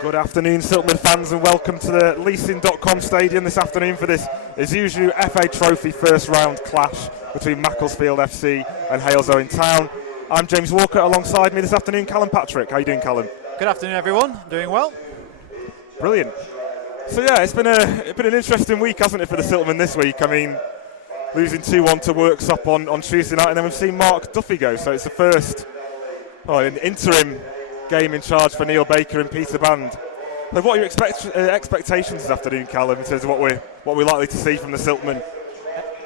Good afternoon, Siltman fans, and welcome to the leasing.com stadium this afternoon for this, as usual, FA Trophy first round clash between Macclesfield FC and Halesowen Town. I'm James Walker. Alongside me this afternoon, Callum Patrick. How are you doing, Callum? Good afternoon, everyone. Doing well. Brilliant. So yeah, it's been an interesting week, hasn't it, for the Siltman this week? I mean, losing 2-1 to Worksop on Tuesday night, and then we've seen Mark Duffy go. So it's the first an interim game in charge for Neil Baker and Peter Band. So what are your expectations this afternoon, Callum, in terms of what we're likely to see from the Siltman?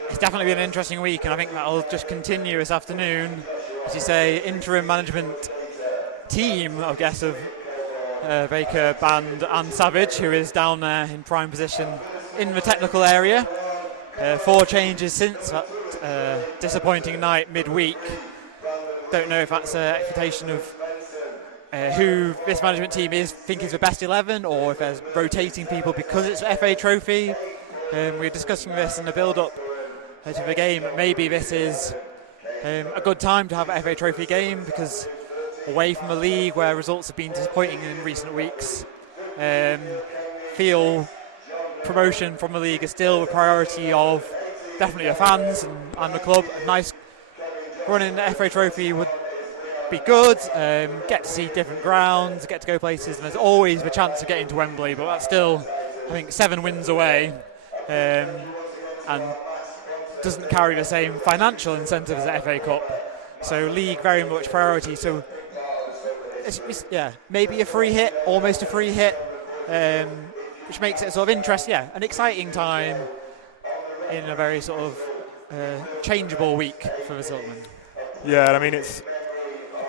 It's definitely been an interesting week, and I think that'll just continue this afternoon. As you say, interim management team, I guess, of Baker, Band and Savage, who is down there in prime position in the technical area. 4 changes since that disappointing night midweek. Don't know if that's an expectation of who this management team think is the best 11, or if there's rotating people because it's an FA Trophy. We were discussing this in the build-up to the game. Maybe this is a good time to have an FA Trophy game, because away from the league where results have been disappointing in recent weeks, feel promotion from the league is still a priority of definitely the fans and the club. A nice run in the FA Trophy would be good. Get to see different grounds, get to go places, and there's always the chance of getting to Wembley, but that's still, I think, 7 wins away, and doesn't carry the same financial incentive as the FA Cup. So league very much priority. So it's maybe a free hit, almost a free hit, which makes it sort of interesting, an exciting time in a very sort of changeable week for the Siltman. Yeah, I mean, it's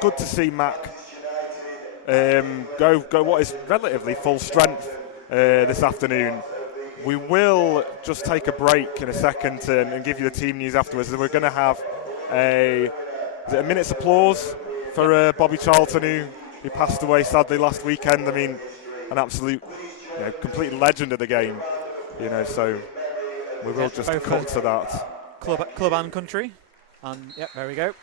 good to see Mac go what is relatively full strength this afternoon. We will just take a break in a second and give you the team news afterwards. We're going to have a minute's applause for Bobby Charlton, who passed away sadly last weekend. I mean, an absolute, complete legend of the game. So we will just cut to that. Club and country, and there we go.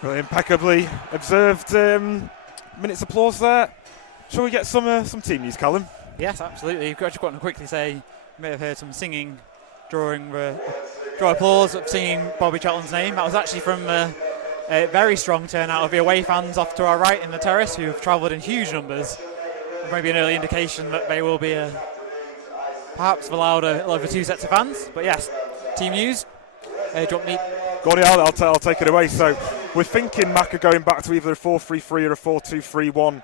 Well, impeccably observed. Minute's applause there. Shall we get some team news, Callum? Yes, absolutely. I just want to quickly say, you may have heard some singing during draw applause of singing Bobby Charlton's name. That was actually from a very strong turnout of the away fans off to our right in the terrace, who have travelled in huge numbers. Maybe an early indication that they will be perhaps the louder of the 2 sets of fans. But yes, team news. Do you want me? Go on, I'll take it away. So we're thinking Mac are going back to either a 4-3-3 or a 4-2-3-1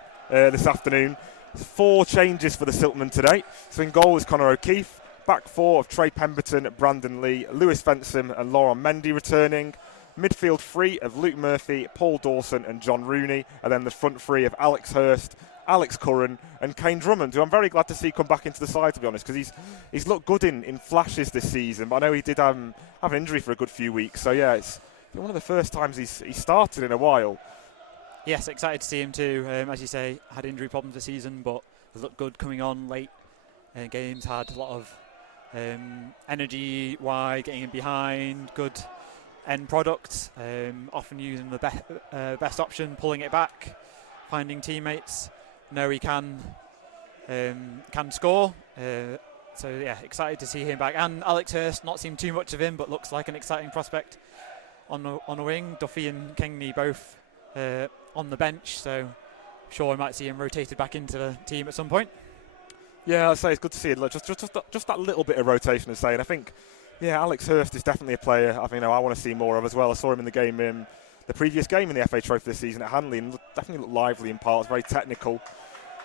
this afternoon. 4 changes for the Siltman today. So in goal is Conor O'Keefe. Back 4 of Trey Pemberton, Brandon Lee, Lewis Fensom and Laurent Mendy returning. Midfield 3 of Luke Murphy, Paul Dawson and John Rooney. And then the front 3 of Alex Hurst, Alex Curran and Kane Drummond, who I'm very glad to see come back into the side, to be honest, because he's looked good in flashes this season, but I know he did have an injury for a good few weeks. So yeah, it's one of the first times he's started in a while. Yes, excited to see him too. As you say, had injury problems this season, but has looked good coming on late games. Had a lot of energy, wide, getting in behind, good end product. Often using the best option, pulling it back, finding teammates. Know he can score. So yeah, excited to see him back. And Alex Hurst, not seen too much of him, but looks like an exciting prospect on the wing. Duffy and Kengney both on the bench, so sure we might see him rotated back into the team at some point. Yeah, I'd say it's good to see it. Just that little bit of rotation, as saying. I think, yeah, Alex Hurst is definitely a player I want to see more of as well. I saw him in the game, the previous game in the FA Trophy this season at Hanley, and definitely looked lively in parts, very technical.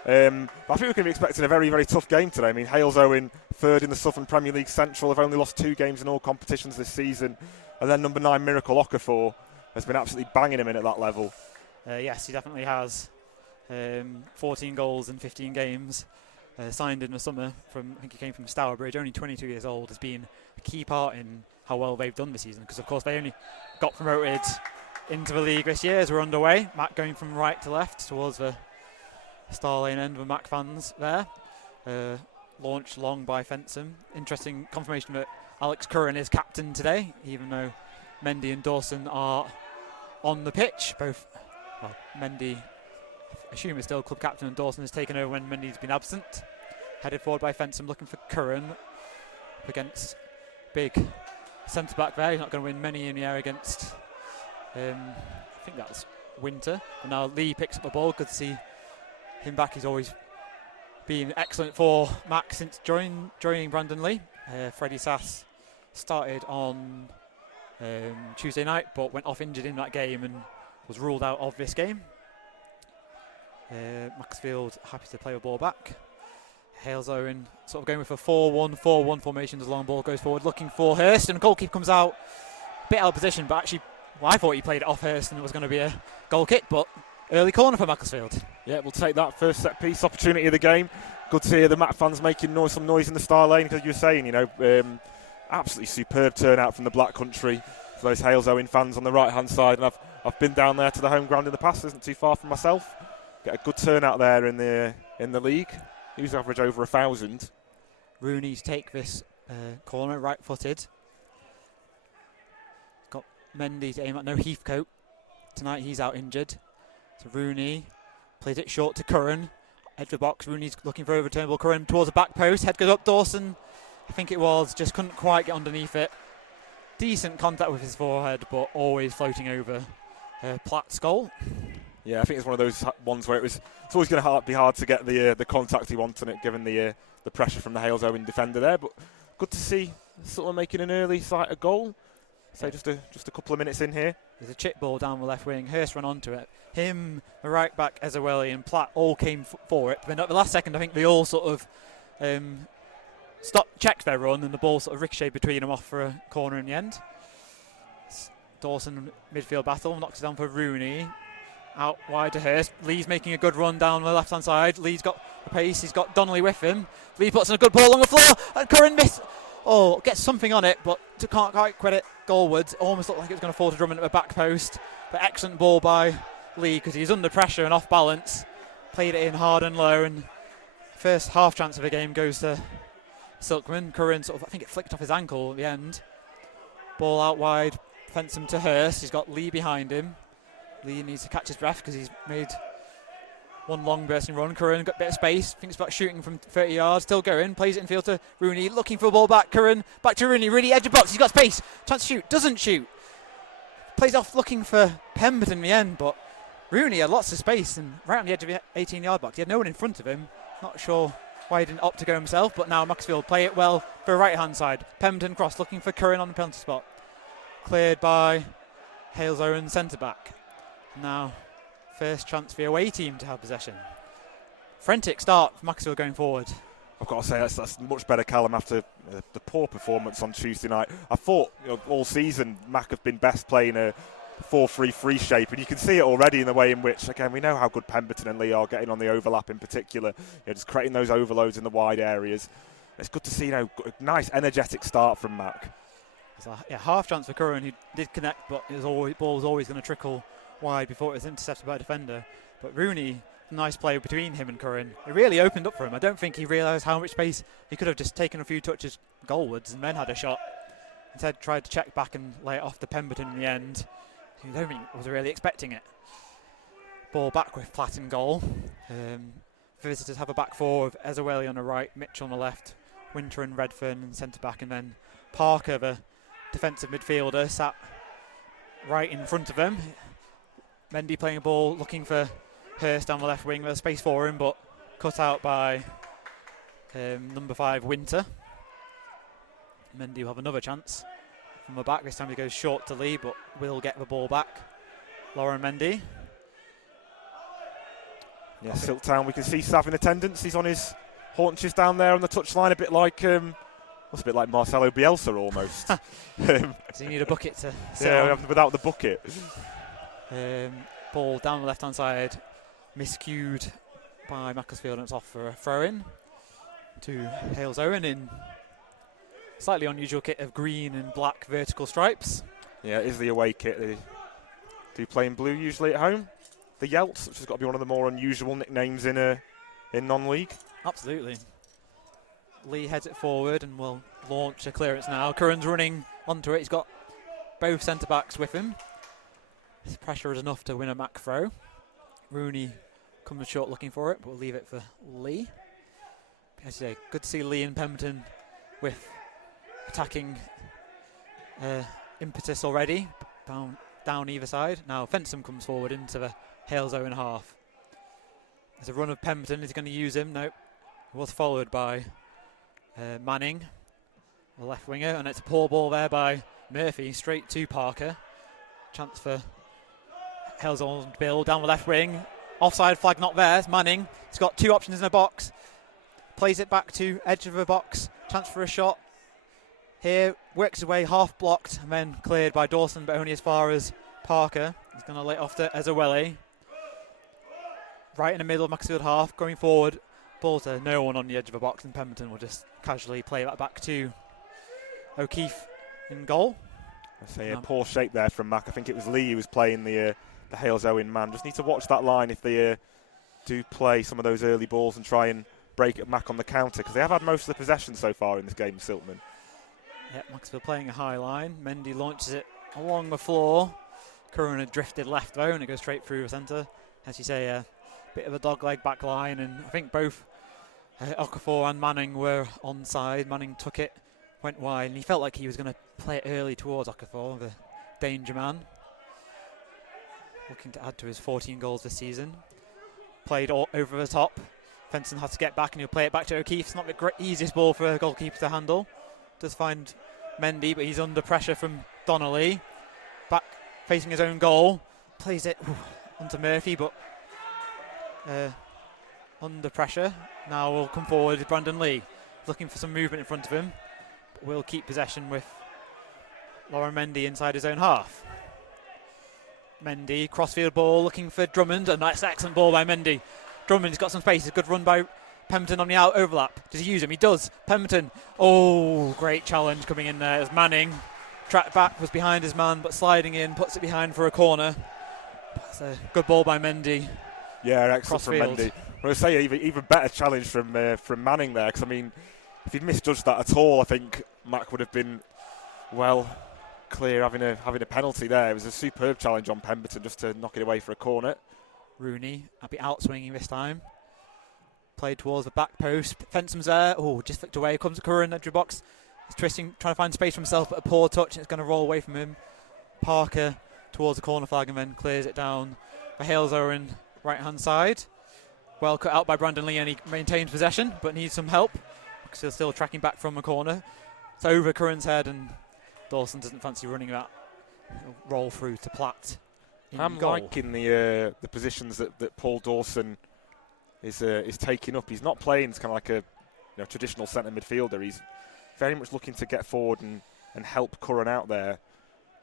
But I think we're going to be expecting a very, very tough game today. I mean, Halesowen, third in the Southern Premier League Central, have only lost 2 games in all competitions this season. And then number 9, Miracle Okafor, has been absolutely banging him in at that level. Yes, he definitely has. 14 goals in 15 games. Signed in the summer from, I think he came from Stourbridge, only 22 years old, has been a key part in how well they've done this season. Because, of course, they only got promoted into the league this year as we're underway. Mac going from right to left towards the Star Lane end with Mac fans there. Launched long by Fensham. Interesting confirmation that Alex Curran is captain today, even though Mendy and Dawson are on the pitch. Both, well, Mendy, I assume, is still club captain, and Dawson has taken over when Mendy's been absent. Headed forward by Fensham, looking for Curran up against big centre back there. He's not going to win many in the air against, I think that's Winter. And now Lee picks up the ball. Good to see him back. He's always been excellent for Mac since joining Brandon Lee. Freddie Sass started on Tuesday night, but went off injured in that game and was ruled out of this game. Macclesfield happy to play the ball back. Halesowen sort of going with a 4-1-4-1 formation as the long ball goes forward, looking for Hurst, and the goalkeeper comes out a bit out of position, but actually, well, I thought he played it off Hurst and it was going to be a goal kick, but early corner for Macclesfield. Yeah, we'll take that first set piece opportunity of the game. Good to hear the Mac fans making some noise in the Star Lane, because you were saying, absolutely superb turnout from the Black Country for those Halesowen fans on the right hand side, and I've been down there to the home ground in the past, isn't too far from myself. Get a good turnout there in the league. He was average over 1,000. Rooney to take this corner, right-footed. Got Mendy to aim at. No Heathcote tonight. He's out injured. So Rooney plays it short to Curran. Edge of the box. Rooney's looking for overturnable. Curran towards the back post. Head goes up. Dawson, I think it was, just couldn't quite get underneath it. Decent contact with his forehead, but always floating over Platt's goal. Yeah, I think it's one of those ones where it's always going to be hard to get the contact he wants on it, given the pressure from the Halesowen defender there. But good to see sort of making an early sight of goal. So yeah. just a couple of minutes in here. There's a chip ball down the left wing. Hurst ran onto it. Him, the right back, Ezewele and Platt all came for it. But then at the last second, I think they all sort of checked their run, and the ball sort of ricocheted between them off for a corner in the end. Dawson midfield battle, knocks it down for Rooney. Out wide to Hurst. Lee's making a good run down the left hand side. Lee's got the pace. He's got Donnelly with him. Lee puts in a good ball on the floor, and Curran gets something on it, but can't quite credit goalwards. Almost looked like it was going to fall to Drummond at the back post. But excellent ball by Lee, because he's under pressure and off balance. Played it in hard and low, and first half chance of the game goes to Silkman. Curran I think it flicked off his ankle at the end. Ball out wide, Fensham to Hurst. He's got Lee behind him. Lee needs to catch his breath because he's made one long bursting run. Curran got a bit of space, thinks about shooting from 30 yards, still going, plays it in field to Rooney, looking for a ball back. Curran back to Rooney, Rooney edge of box, he's got space, chance to shoot, doesn't shoot. Plays off looking for Pemberton in the end, but Rooney had lots of space and right on the edge of the 18-yard box. He had no one in front of him. Not sure why he didn't opt to go himself, but now Macclesfield play it well for the right-hand side. Pemberton cross, looking for Curran on the penalty spot. Cleared by Halesowen centre-back. Now, first chance for the away team to have possession. Frantic start for Macclesfield going forward. I've got to say that's much better, Callum, after the poor performance on Tuesday night. I thought all season Mac have been best playing a 4-3-3 shape, and you can see it already in the way in which, again, we know how good Pemberton and Lee are getting on the overlap in particular, just creating those overloads in the wide areas. It's good to see a nice energetic start from Mac. Half chance for Curran, who did connect, but ball was always going to trickle wide before it was intercepted by a defender. But Rooney, nice play between him and Curran. It really opened up for him. I don't think he realised how much space he could have just taken a few touches goalwards and then had a shot. Instead tried to check back and lay it off to Pemberton in the end. I don't think was really expecting it. Ball back with Platt in goal. Visitors have a back four of Ezewele on the right, Mitchell on the left, Winter and Redfern and centre back, and then Parker, the defensive midfielder, sat right in front of them. Mendy playing a ball, looking for Hurst down the left wing, there's space for him, but cut out by number 5, Winter. Mendy will have another chance from the back. This time he goes short to Lee, but will get the ball back. Lauren Mendy. Yeah, Silktown, we can see Sav in attendance. He's on his haunches down there on the touchline, a bit like what's a bit like Marcelo Bielsa almost. Does he need a bucket to sit on? Without the bucket. Ball down the left-hand side, miscued by Macclesfield, and it's off for a throw-in to Halesowen in slightly unusual kit of green and black vertical stripes. Yeah, it is the away kit. They do play in blue usually at home. The Yelts, which has got to be one of the more unusual nicknames in non-league. Absolutely. Lee heads it forward and will launch a clearance now. Curran's running onto it. He's got both centre-backs with him. His pressure is enough to win a Mac throw. Rooney comes short looking for it, but we'll leave it for Lee. As you say, good to see Lee and Pemberton with attacking impetus already. Down either side. Now Fensham comes forward into the Halesowen half. There's a run of Pemberton. Is he going to use him? No. He was followed by Manning, the left winger, and it's a poor ball there by Murphy, straight to Parker. Chance for Halesowen to build down the left wing. Offside flag not there. It's Manning. He's got two options in the box. Plays it back to edge of the box. Chance for a shot. Here, works his way half blocked and then cleared by Dawson, but only as far as Parker. He's going to lay it off to Ezawele. Right in the middle of Macclesfield half, going forward. Ball to no one on the edge of the box, and Pemberton will just casually play that back to O'Keefe in goal. I say poor shape there from Mac. I think it was Lee who was playing the Halesowen man. Just need to watch that line if they do play some of those early balls and try and break at Mac on the counter, because they have had most of the possession so far in this game, Siltman. Yeah, Macclesfield playing a high line. Mendy launches it along the floor. Curran had drifted left though, and it goes straight through the centre. As you say, a bit of a dogleg back line, and I think both Okafor and Manning were onside. Manning took it, went wide, and he felt like he was going to play it early towards Okafor, the danger man. Looking to add to his 14 goals this season. Played all over the top. Fenson has to get back, and he'll play it back to O'Keefe. It's not the easiest ball for a goalkeeper to handle. Does find Mendy, but he's under pressure from Donnelly. Back facing his own goal. Plays it onto Murphy, but under pressure. Now will come forward Brandon Lee. Looking for some movement in front of him. But will keep possession with Lauren Mendy inside his own half. Mendy, crossfield ball, looking for Drummond. A nice excellent ball by Mendy. Drummond's got some space. A good run by Pemberton on the out overlap. Does he use him? He does. Pemberton. Oh, great challenge coming in there as Manning. Tracked back, was behind his man, but sliding in, puts it behind for a corner. That's a good ball by Mendy. Yeah, excellent from Mendy. I would say even better challenge from Manning there, because I mean, if he'd misjudged that at all, I think Mac would have been well clear having a penalty there. It was a superb challenge on Pemberton just to knock it away for a corner. Rooney, I'll be out swinging this time. Played towards the back post. Fensom's there. Oh, just flicked away. Comes Curran edge of box. He's twisting, trying to find space for himself, but a poor touch, and it's going to roll away from him. Parker towards the corner flag and then clears it down. For Halesowen, right hand side. Well cut out by Brandon Lee, and he maintains possession, but needs some help. Still tracking back from the corner. It's over Curran's head, and Dawson doesn't fancy running that. He'll roll through to Platt. I'm liking the positions that Paul Dawson is taking up. He's not playing kind of like a traditional centre midfielder. He's very much looking to get forward and help Curran out there.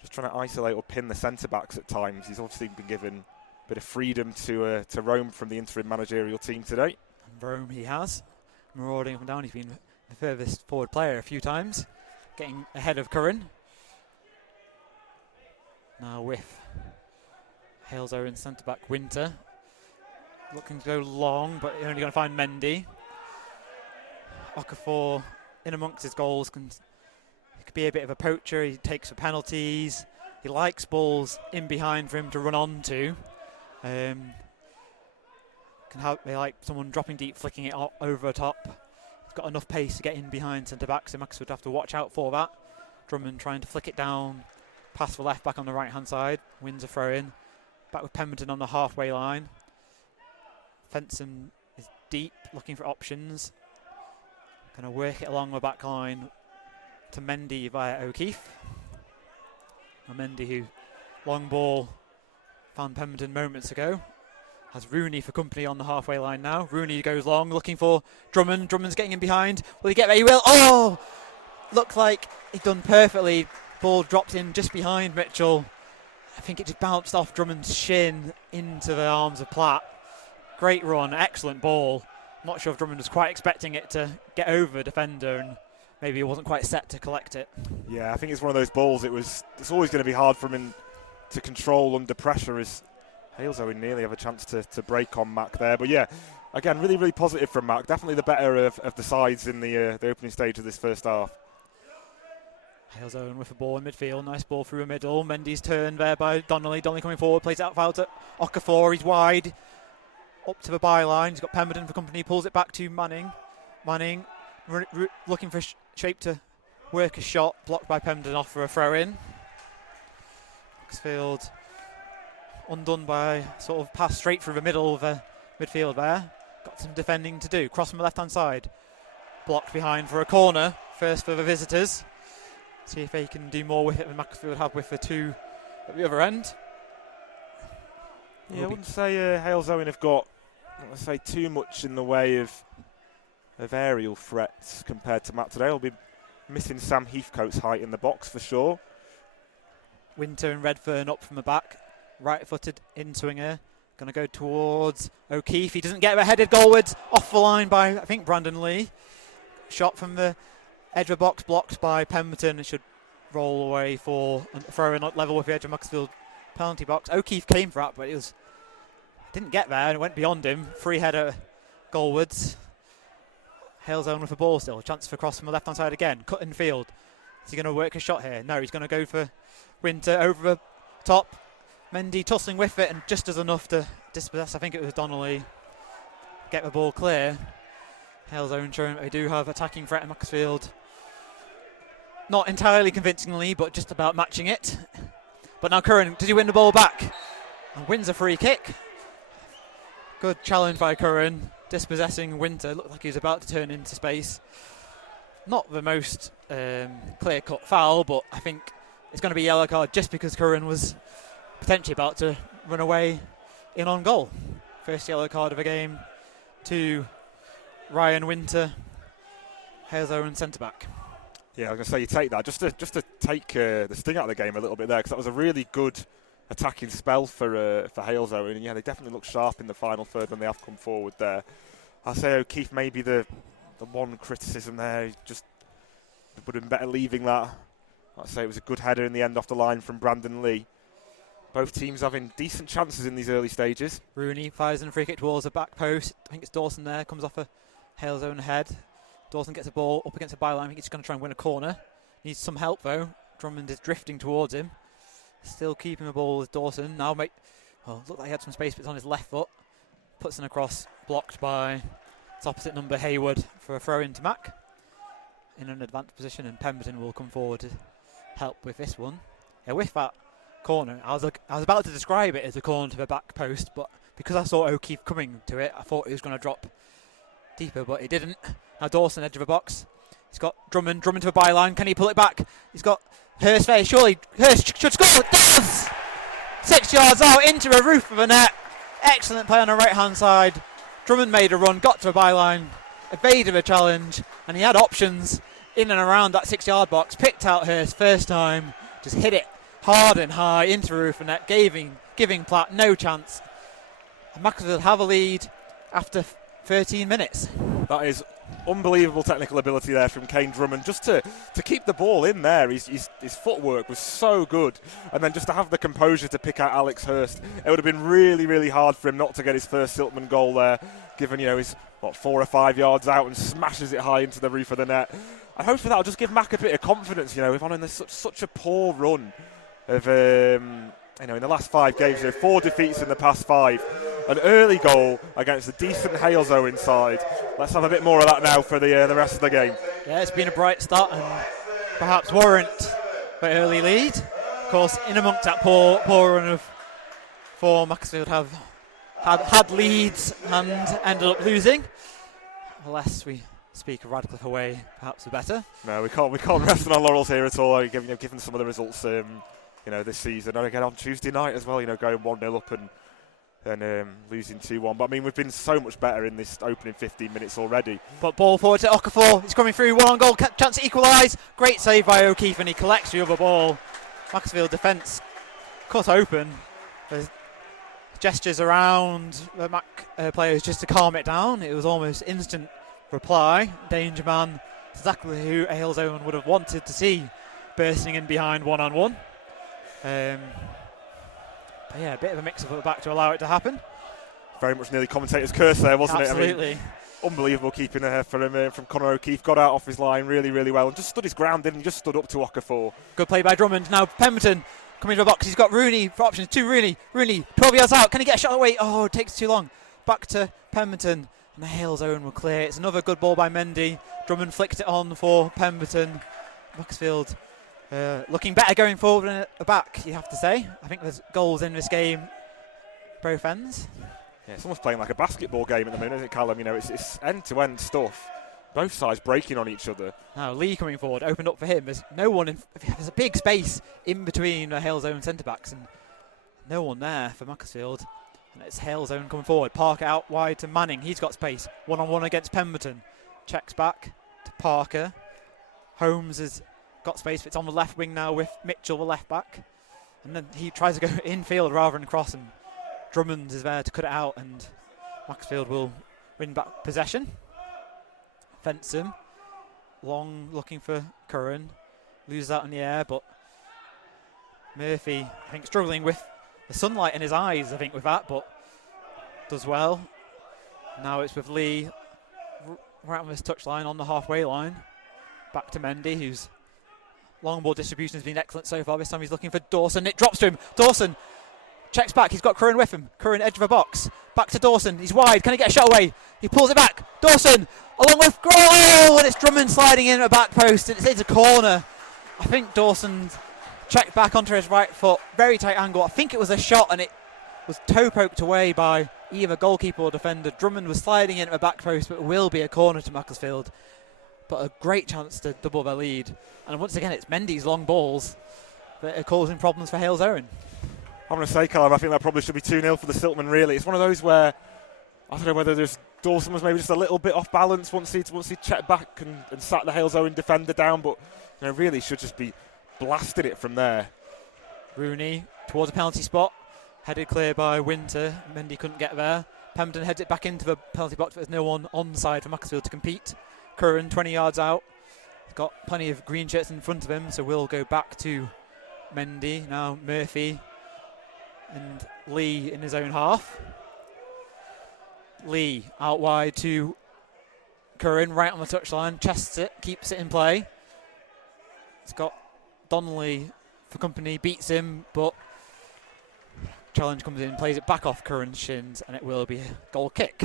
Just trying to isolate or pin the centre backs at times. He's obviously been given a bit of freedom to roam from the interim managerial team today. And roam he has. Marauding up and down. He's been the furthest forward player a few times, getting ahead of Curran. Now with Halesowen centre back Winter. Looking to go long, but only going to find Mendy. Okafor in amongst his goals could be a bit of a poacher. He takes for penalties. He likes balls in behind for him to run on to. They like someone dropping deep, flicking it over the top. He's got enough pace to get in behind centre back, so Max would have to watch out for that. Drummond trying to flick it down, pass for left back on the right hand side. Wins a throw in. Back with Pemberton on the halfway line. Fenson is deep, looking for options. Going to work it along the back line to Mendy via O'Keefe. And Mendy, who long ball found Pemberton moments ago, has Rooney for company on the halfway line now. Rooney goes long, looking for Drummond. Drummond's getting in behind. Will he get there? He will. Oh! Looked like he'd done perfectly. Ball dropped in just behind Mitchell. I think it just bounced off Drummond's shin into the arms of Platt. Great run, excellent ball. Not sure if Drummond was quite expecting it to get over the defender, and maybe he wasn't quite set to collect it. Yeah, I think it's one of those balls. It's always going to be hard for him to control under pressure. As Halesowen nearly have a chance to break on Mac there, but yeah, again, really, really positive from Mac. Definitely the better of the sides in the opening stage of this first half. Halesowen with the ball in midfield, nice ball through the middle. Mendy's turned there by Donnelly. Donnelly coming forward, plays it outfield to Okafor. He's wide, up to the byline. He's got Pemberton for company, pulls it back to Manning. Manning looking for shape to work a shot, blocked by Pemberton off for a throw-in. Macclesfield undone by sort of pass straight through the middle of the midfield there. Got some defending to do. Cross from the left-hand side. Blocked behind for a corner, first for the visitors. See if they can do more with it than Macclesfield have with the two at the other end. Yeah, I wouldn't say Halesowen have got, let's say, too much in the way of aerial threats compared to Matt today. They'll be missing Sam Heathcote's height in the box for sure. Winter and Redfern up from the back. Right-footed in-swinger. Going to go towards O'Keefe. He doesn't get a headed goalwards. Off the line by, I think, Brandon Lee. Shot from the edge of the box, blocked by Pemberton. It should roll away for a throw-in level with the edge of Macclesfield penalty box. O'Keefe came for that, but it didn't get there and it went beyond him. Free header goalwards. Halesowen with the ball still. Chance for cross from the left-hand side again. Cut in field. Is he going to work a shot here? No, he's going to go for Winter over the top. Mendy tussling with it and just as enough to dispossess. I think it was Donnelly. Get the ball clear. Halesowen showing they do have attacking threat in Macclesfield. Not entirely convincingly, but just about matching it. But now Curran, does he win the ball back? And wins a free kick. Good challenge by Curran, dispossessing Winter. Looked like he was about to turn into space. Not the most clear-cut foul, but I think it's going to be a yellow card just because Curran was potentially about to run away in on goal. First yellow card of the game to Ryan Winter, Halesowen centre-back. Yeah, I was going to say you take that just to take the sting out of the game a little bit there, because that was a really good attacking spell for Halesowen. And yeah, they definitely look sharp in the final third when they have come forward there. I'll say O'Keefe maybe the one criticism there. Just would have been better leaving that. I'd say it was a good header in the end off the line from Brandon Lee. Both teams having decent chances in these early stages. Rooney fires in a free kick towards the back post. I think it's Dawson there, comes off a Halesowen head. Dawson gets a ball up against the byline. I think he's going to try and win a corner. Needs some help though. Drummond is drifting towards him. Still keeping the ball with Dawson. Now looked like he had some space, but it's on his left foot. Puts an across, blocked by its opposite number, Hayward, for a throw into Mac. In an advanced position, and Pemberton will come forward to help with this one. Yeah, with that corner, I was about to describe it as a corner to the back post, but because I saw O'Keefe coming to it, I thought he was going to drop deeper, but he didn't. Now Dawson, edge of the box. He's got Drummond to the byline. Can he pull it back? He's got Hurst there. Surely Hurst should score. It does! 6 yards out into the roof of the net. Excellent play on the right-hand side. Drummond made a run, got to the byline, evaded a challenge, and he had options in and around that 6-yard box. Picked out Hurst first time, just hit it hard and high into the roof of the net, giving Platt no chance. And Macclesfield have a lead after 13 minutes. That is unbelievable technical ability there from Kane Drummond, just to keep the ball in there. His footwork was so good, and then just to have the composure to pick out Alex Hurst. It would have been really, really hard for him not to get his first Siltman goal there, given he's 4 or 5 yards out and smashes it high into the roof of the net. And hopefully that'll just give Mac a bit of confidence. We've on in such a poor run of in the last 5 games, 4 defeats in the past 5. An early goal against a decent Halesowen side. Let's have a bit more of that now for the rest of the game. Yeah, it's been a bright start and perhaps warrant the early lead. Of course, in amongst that poor run of form, Macclesfield have had leads and ended up losing. Unless we speak of Radcliffe away, perhaps the better. No, we can't rest on our laurels here at all. Given some of the results, this season, and again on Tuesday night as well. Going 1-0 up and losing 2-1. But I mean, we've been so much better in this opening 15 minutes already. But ball forward to Okafor. He's coming through. 1 on goal. Chance to equalise. Great save by O'Keefe, and he collects the other ball. Macclesfield defence cut open. There's gestures around the Mac players just to calm it down. It was almost instant reply. Danger man, exactly who Halesowen would have wanted to see bursting in behind 1-on-1. But yeah, a bit of a mix-up at the back to allow it to happen. Very much nearly commentator's curse there, wasn't it? Absolutely. I mean, unbelievable keeping from Conor O'Keefe. Got out off his line really, really well and just stood his ground, didn't he? Just stood up to Okafor. Good play by Drummond. Now Pemberton coming to the box. He's got Rooney for options. Rooney, 12 yards out. Can he get a shot away? Oh, it takes too long. Back to Pemberton. And the Halesowen will clear. It's another good ball by Mendy. Drummond flicked it on for Pemberton. Macclesfield looking better going forward and at the back, you have to say. I think there's goals in this game, both ends. Yeah, it's almost playing like a basketball game at the minute, isn't it, Callum? It's end-to-end stuff. Both sides breaking on each other. Now Lee coming forward, opened up for him. There's no one. There's a big space in between the Halesowen centre-backs and no one there for Macclesfield. And it's Halesowen coming forward. Parker out wide to Manning. He's got space. 1-on-1 against Pemberton. Checks back to Parker. Holmes has got space, but it's on the left wing now with Mitchell, the left back. And then he tries to go infield rather than cross, and Drummond is there to cut it out, and Macclesfield will win back possession. Fensham, long looking for Curran. Loses out in the air, but Murphy, I think, struggling with the sunlight in his eyes, I think, with that, but does well. Now it's with Lee right on this touchline on the halfway line. Back to Mendy, whose long ball distribution has been excellent so far. This time he's looking for Dawson. It drops to him. Dawson checks back. He's got Curran with him. Curran edge of the box. Back to Dawson. He's wide. Can he get a shot away? He pulls it back. Dawson along with Oh, and it's Drummond sliding in at the back post. It's a corner. I think Dawson checked back onto his right foot. Very tight angle. I think it was a shot, and it was toe poked away by either goalkeeper or defender. Drummond was sliding in at the back post, but it will be a corner to Macclesfield. But a great chance to double their lead. And once again, it's Mendy's long balls that are causing problems for Halesowen. I'm going to say, Callum, I think that probably should be 2-0 for the Siltman, really. It's one of those where, I don't know whether Dawson was maybe just a little bit off balance once he checked back and sat the Halesowen defender down, but really should just be blasting it from there. Rooney towards a penalty spot, headed clear by Winter. Mendy couldn't get there. Pemberton heads it back into the penalty box, but there's no one onside for Macclesfield to compete. Curran 20 yards out. He's got plenty of green shirts in front of him, so we'll go back to Mendy. Now Murphy and Lee in his own half. Lee out wide to Curran, right on the touchline, chests it, keeps it in play. It's got Donnelly for company, beats him, but challenge comes in, plays it back off Curran's shins, and it will be a goal kick.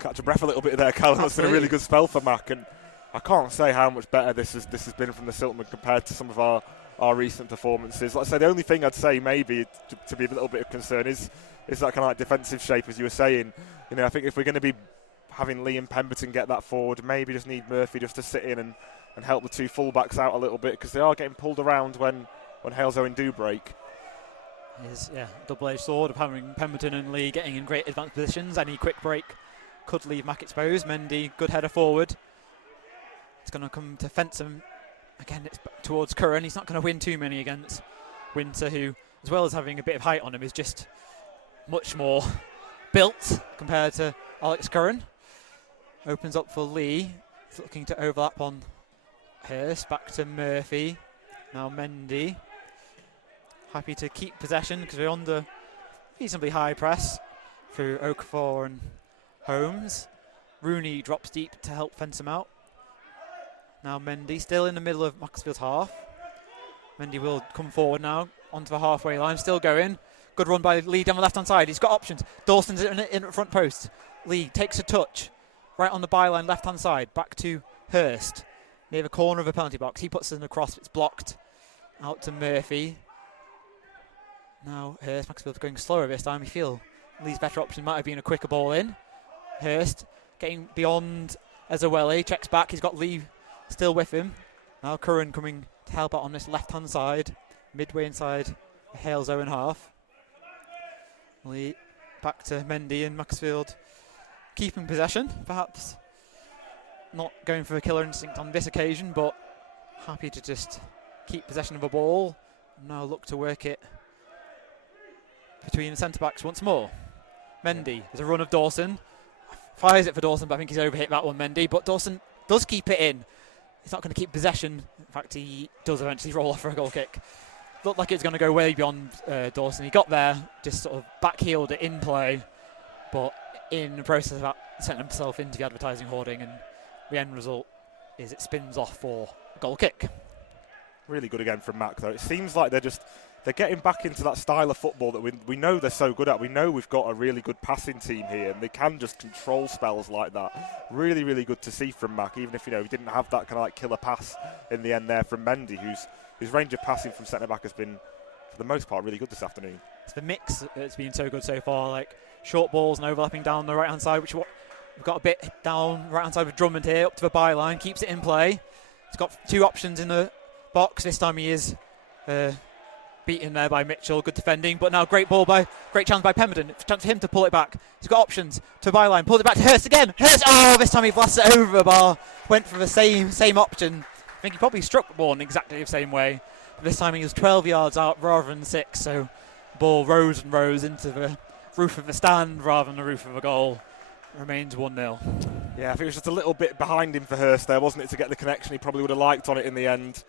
Catch a breath a little bit there, Callum. That's been a really good spell for Mac, and I can't say how much better this has been from the Siltman compared to some of our recent performances. Like I say, the only thing I'd say maybe to be a little bit of concern is that kind of like defensive shape, as you were saying. I think if we're going to be having Lee and Pemberton get that forward, maybe just need Murphy just to sit in and help the two fullbacks out a little bit, because they are getting pulled around when Halesowen do break. Is double-edged sword of having Pemberton and Lee getting in great advanced positions. Any quick break could leave Mac exposed. Mendy, good header forward. It's going to come to Fensham. Again, it's towards Curran. He's not going to win too many against Winter, who, as well as having a bit of height on him, is just much more built compared to Alex Curran. Opens up for Lee. He's looking to overlap on Hurst. Back to Murphy. Now Mendy. Happy to keep possession because we're under reasonably high press through Okafor and Holmes. Rooney drops deep to help fence him out. Now Mendy still in the middle of Macclesfield's half. Mendy will come forward now onto the halfway line, still going. Good run by Lee down the left hand side. He's got options. Dawson's in at front post. Lee takes a touch right on the byline left hand side. Back to Hurst near the corner of the penalty box. He puts it in across. It's blocked out to Murphy. Now Hurst, Macclesfield going slower this time. You feel Lee's better option might have been a quicker ball in. Hurst getting beyond Ezawele, checks back, he's got Lee still with him. Now Curran coming to help out on this left-hand side, midway inside the Halesowen half. Lee back to Mendy and Macclesfield keeping possession, perhaps not going for a killer instinct on this occasion, but happy to just keep possession of a ball. Now look to work it between the centre-backs once more. Mendy, there's a run of Dawson. Fires it for Dawson, but I think he's overhit that one, Mendy. But Dawson does keep it in. He's not going to keep possession. In fact, he does eventually roll off for a goal kick. Looked like it was going to go way beyond Dawson. He got there, just sort of backheeled it in play, but in the process of that, sent himself into the advertising hoarding, and the end result is it spins off for a goal kick. Really good again from Mac, though. It seems like they're getting back into that style of football that we know they're so good at. We know we've got a really good passing team here, and they can just control spells like that. Really, really good to see from Mac, even if, he didn't have that kind of like killer pass in the end there from Mendy, whose range of passing from centre-back has been, for the most part, really good this afternoon. It's the mix that's been so good so far, like short balls and overlapping down the right-hand side, which we've got a bit down right-hand side with Drummond here, up to the byline, keeps it in play. He's got two options in the box. This time he is beaten there by Mitchell. Good defending, but now great chance by Pemberton. Chance for him to pull it back. He's got options to the byline. Pulls it back to Hurst again. Hurst, this time he blasts it over the bar. Went for the same option. I think he probably struck the ball in exactly the same way. But this time he was 12 yards out rather than 6. So the ball rose and rose into the roof of the stand rather than the roof of a goal. Remains 1-0. Yeah, I think it was just a little bit behind him for Hurst there, wasn't it, to get the connection he probably would have liked on it in the end.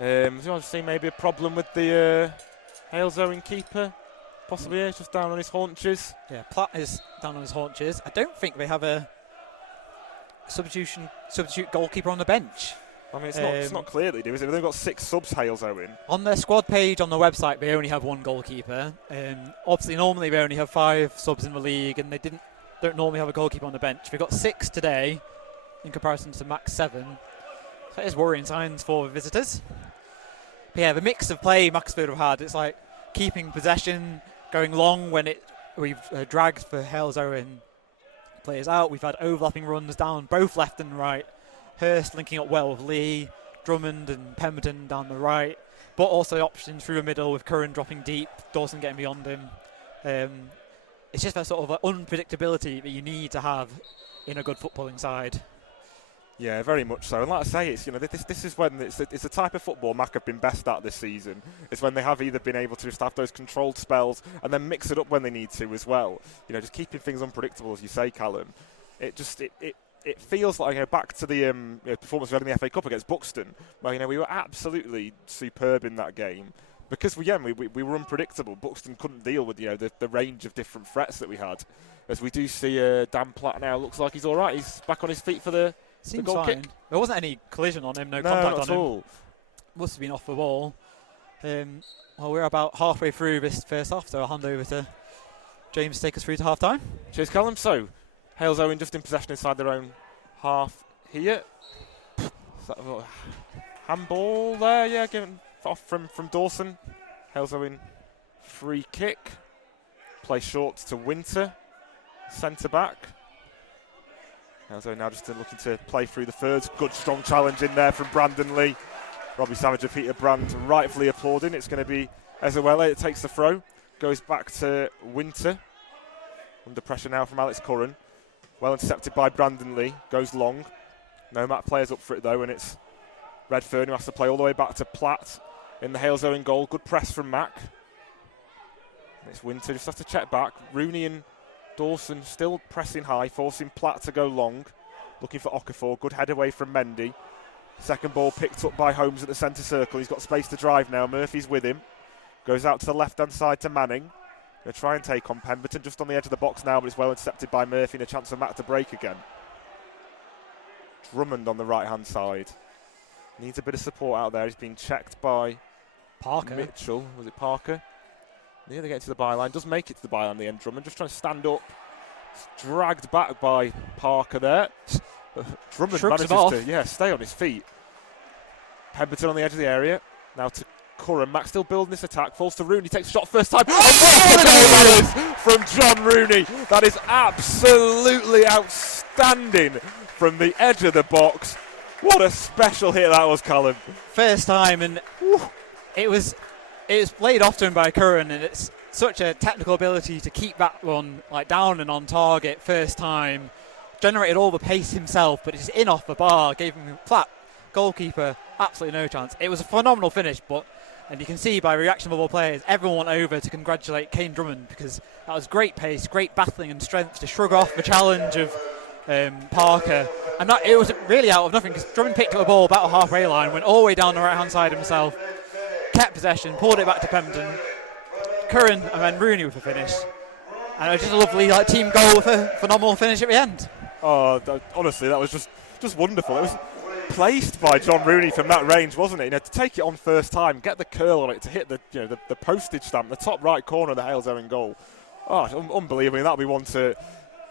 You see maybe a problem with the Halesowen keeper? Possibly, he's just down on his haunches. Yeah, Platt is down on his haunches. I don't think they have a substitute goalkeeper on the bench. I mean, it's not clear they do, is it? They've got 6 subs, Halesowen. On their squad page on the website, they only have 1 goalkeeper. Obviously, normally they only have 5 subs in the league, and they don't normally have a goalkeeper on the bench. They've got 6 today, in comparison to max 7. So it is worrying signs for the visitors. But yeah, the mix of play Macclesfield have had, it's like keeping possession, going long when we've dragged for Halesowen players out. We've had overlapping runs down both left and right. Hurst linking up well with Lee, Drummond and Pemberton down the right, but also options through the middle with Curran dropping deep, Dawson getting beyond him. It's just that sort of unpredictability that you need to have in a good footballing side. Yeah, very much so. And like I say, it's this is when it's the type of football Mac have been best at this season. It's when they have either been able to just have those controlled spells and then mix it up when they need to as well. Just keeping things unpredictable, as you say, Callum. It feels like back to the performance we had in the FA Cup against Buxton, where we were absolutely superb in that game. Because we were unpredictable. Buxton couldn't deal with the range of different threats that we had. As we do see Dan Platt now, looks like he's all right. He's back on his feet for the goal kick. There wasn't any collision on him, no contact not on at all. him. Must have been off the ball. We're about halfway through this first half, so I'll hand over to James to take us through to half time. Cheers, Callum. So, Halesowen just in possession inside their own half here. Is that a handball there? Yeah, given off from Dawson. Halesowen free kick. Play short to Winter, centre back. Halesowen now just looking to play through the thirds. Good strong challenge in there from Brandon Lee. Robbie Savage and Peter Brand rightfully applauding. It's going to be Ezawele that takes the throw. Goes back to Winter. Under pressure now from Alex Curran. Well intercepted by Brandon Lee. Goes long. No Matt players up for it though, and it's Redfern who has to play all the way back to Platt in the Halesowen goal. Good press from Mac. And it's Winter, just has to check back. Rooney and Dawson still pressing high, forcing Platt to go long. Looking for Okafor. Good head away from Mendy. Second ball picked up by Holmes at the centre circle. He's got space to drive now. Murphy's with him. Goes out to the left-hand side to Manning. Going to try and take on Pemberton just on the edge of the box now, but it's well intercepted by Murphy and a chance for Matt to break again. Drummond on the right-hand side. Needs a bit of support out there. He's being checked by Parker. Mitchell. Was it Parker? Nearly getting to the byline. Does make it to the byline in the end. Drummond just trying to stand up. It's dragged back by Parker there. Drummond manages to stay on his feet. Pemberton on the edge of the area. Now to Curran. Mac still building this attack. Falls to Rooney. Takes a shot first time. Oh, from John Rooney. That is absolutely outstanding from the edge of the box. What a special hit that was, Callum. First time, and it was played off to him by Curran, and it's such a technical ability to keep that one like down and on target first time. Generated all the pace himself, but it's in off the bar, gave him a flat goalkeeper absolutely no chance. It was a phenomenal finish, and you can see by reaction of all players, everyone went over to congratulate Kane Drummond, because that was great pace, great battling and strength to shrug off the challenge of Parker. And that, it was really out of nothing, because Drummond picked up the ball about the halfway line, went all the way down the right hand side himself, kept possession, pulled it back to Pemberton, Curran, and then Rooney with a finish. And it was just a lovely team goal with a phenomenal finish at the end. Oh, honestly, that was just wonderful. It was placed by John Rooney from that range, wasn't it? To take it on first time, get the curl on it to hit the postage stamp, the top right corner of the Halesowen goal. Oh, unbelievable. That'll be one to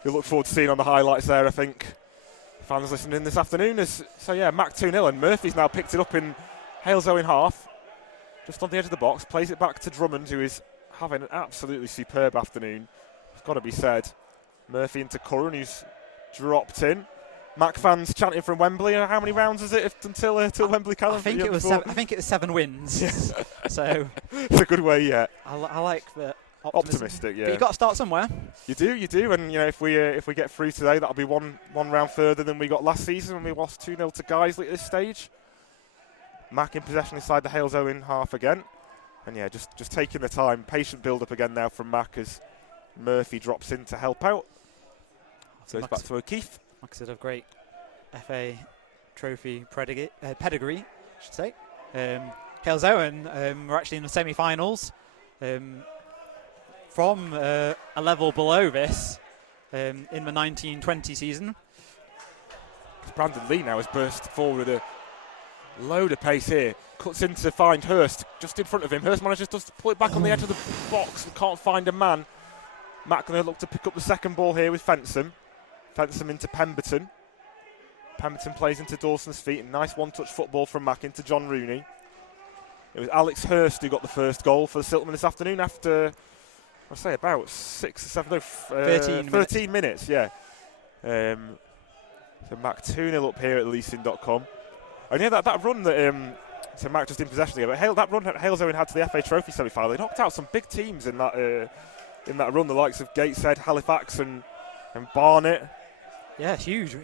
look forward to seeing on the highlights there, I think. Fans listening this afternoon. Mac 2-0, and Murphy's now picked it up in Halesowen half. Just on the edge of the box, plays it back to Drummond, who is having an absolutely superb afternoon. It's got to be said. Murphy into Curran, who's dropped in. Mac fans chanting from Wembley. How many rounds is it until Wembley? Callum? I think it was 7 wins. So it's a good way, yeah. I like the optimistic, yeah. But you've got to start somewhere. You do, and if we get through today, that'll be one round further than we got last season when we lost 2-0 to Guiseley at this stage. Mac in possession inside the Halesowen half again, and just taking the time, patient build up again now from Mac as Murphy drops in to help out. So it's back to O'Keefe. Macclesfield have great FA trophy pedigree, I should say. Halesowen were actually in the semi-finals from a level below this in the 1920 season. Brandon Lee now has burst forward with a load of pace here. Cuts in to find Hurst just in front of him. Hurst manages to pull it back on the edge of the box and can't find a man. Mac going to look to pick up the second ball here with Fensham. Fensham into Pemberton. Pemberton plays into Dawson's feet. And nice one-touch football from Mac into John Rooney. It was Alex Hurst who got the first goal for the Siltman this afternoon after, I'd say, about 13 minutes. Yeah. So Mac 2-0 up here at leasing.com. And that run that so Mac just in possession again, but that run Halesowen had to the FA Trophy semi-final, they knocked out some big teams in that run, the likes of Gateshead, Halifax and Barnet. Yeah, huge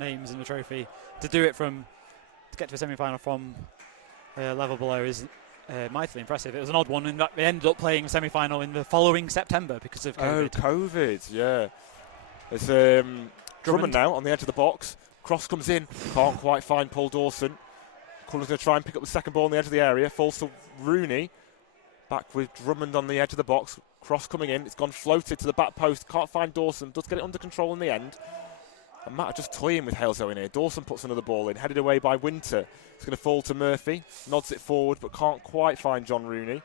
names in the trophy. To get to a semi-final from level below is mightily impressive. It was an odd one in that they ended up playing a semi-final in the following September because of COVID. Oh, COVID, yeah. There's Drummond now on the edge of the box. Cross comes in, can't quite find Paul Dawson. Cullen's going to try and pick up the second ball on the edge of the area. Falls to Rooney. Back with Drummond on the edge of the box. Cross coming in. It's gone floated to the back post. Can't find Dawson. Does get it under control in the end. And Matt are just toying with Halesowen here. Dawson puts another ball in. Headed away by Winter. It's going to fall to Murphy. Nods it forward but can't quite find John Rooney.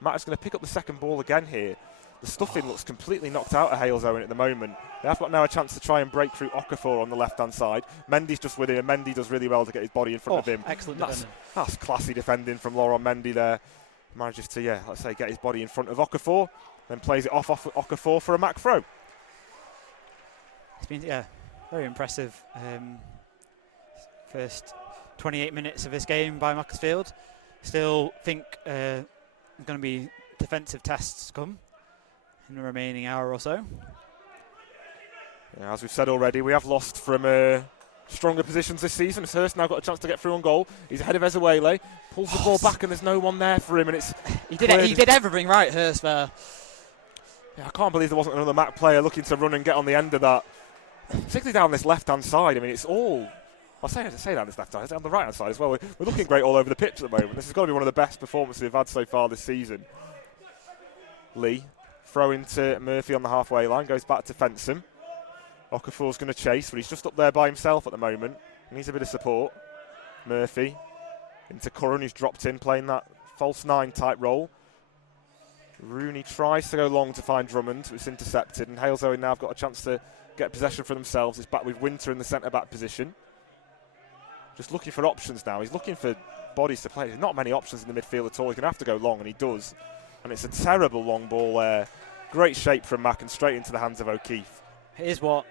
Matt is going to pick up the second ball again here. The stuffing looks completely knocked out of Halesowen at the moment. They have got now a chance to try and break through Okafor on the left-hand side. Mendy's just with him, and Mendy does really well to get his body in front of him. Excellent defending. That's classy defending from Laurent Mendy there. Manages to, get his body in front of Okafor, then plays it off Okafor for a Mac throw. It's been, very impressive first 28 minutes of this game by Macclesfield. Still think there's going to be defensive tests to come in the remaining hour or so. Yeah, as we've said already, we have lost from stronger positions this season. Hurst now got a chance to get through on goal. He's ahead of Ezewele, pulls the ball back and there's no one there for him, and he did everything right, Hurst there. Yeah, I can't believe there wasn't another Mac player looking to run and get on the end of that, particularly down this left-hand side. I mean, it's all, I'll say down this left-hand side, on the right-hand side as well. We're looking great all over the pitch at the moment. This has got to be one of the best performances we've had so far this season. Lee, throw into Murphy on the halfway line, goes back to Fensham. Okafor's going to chase, but he's just up there by himself at the moment. He needs a bit of support. Murphy into Curran, who's dropped in, playing that false 9 type role. Rooney tries to go long to find Drummond, but it's intercepted, and Halesowen now have got a chance to get possession for themselves. It's back with Winter in the centre-back position. Just looking for options now. He's looking for bodies to play. There's not many options in the midfield at all. He's going to have to go long, and he does. And it's a terrible long ball there. Great shape from Mac and straight into the hands of O'Keefe. It is what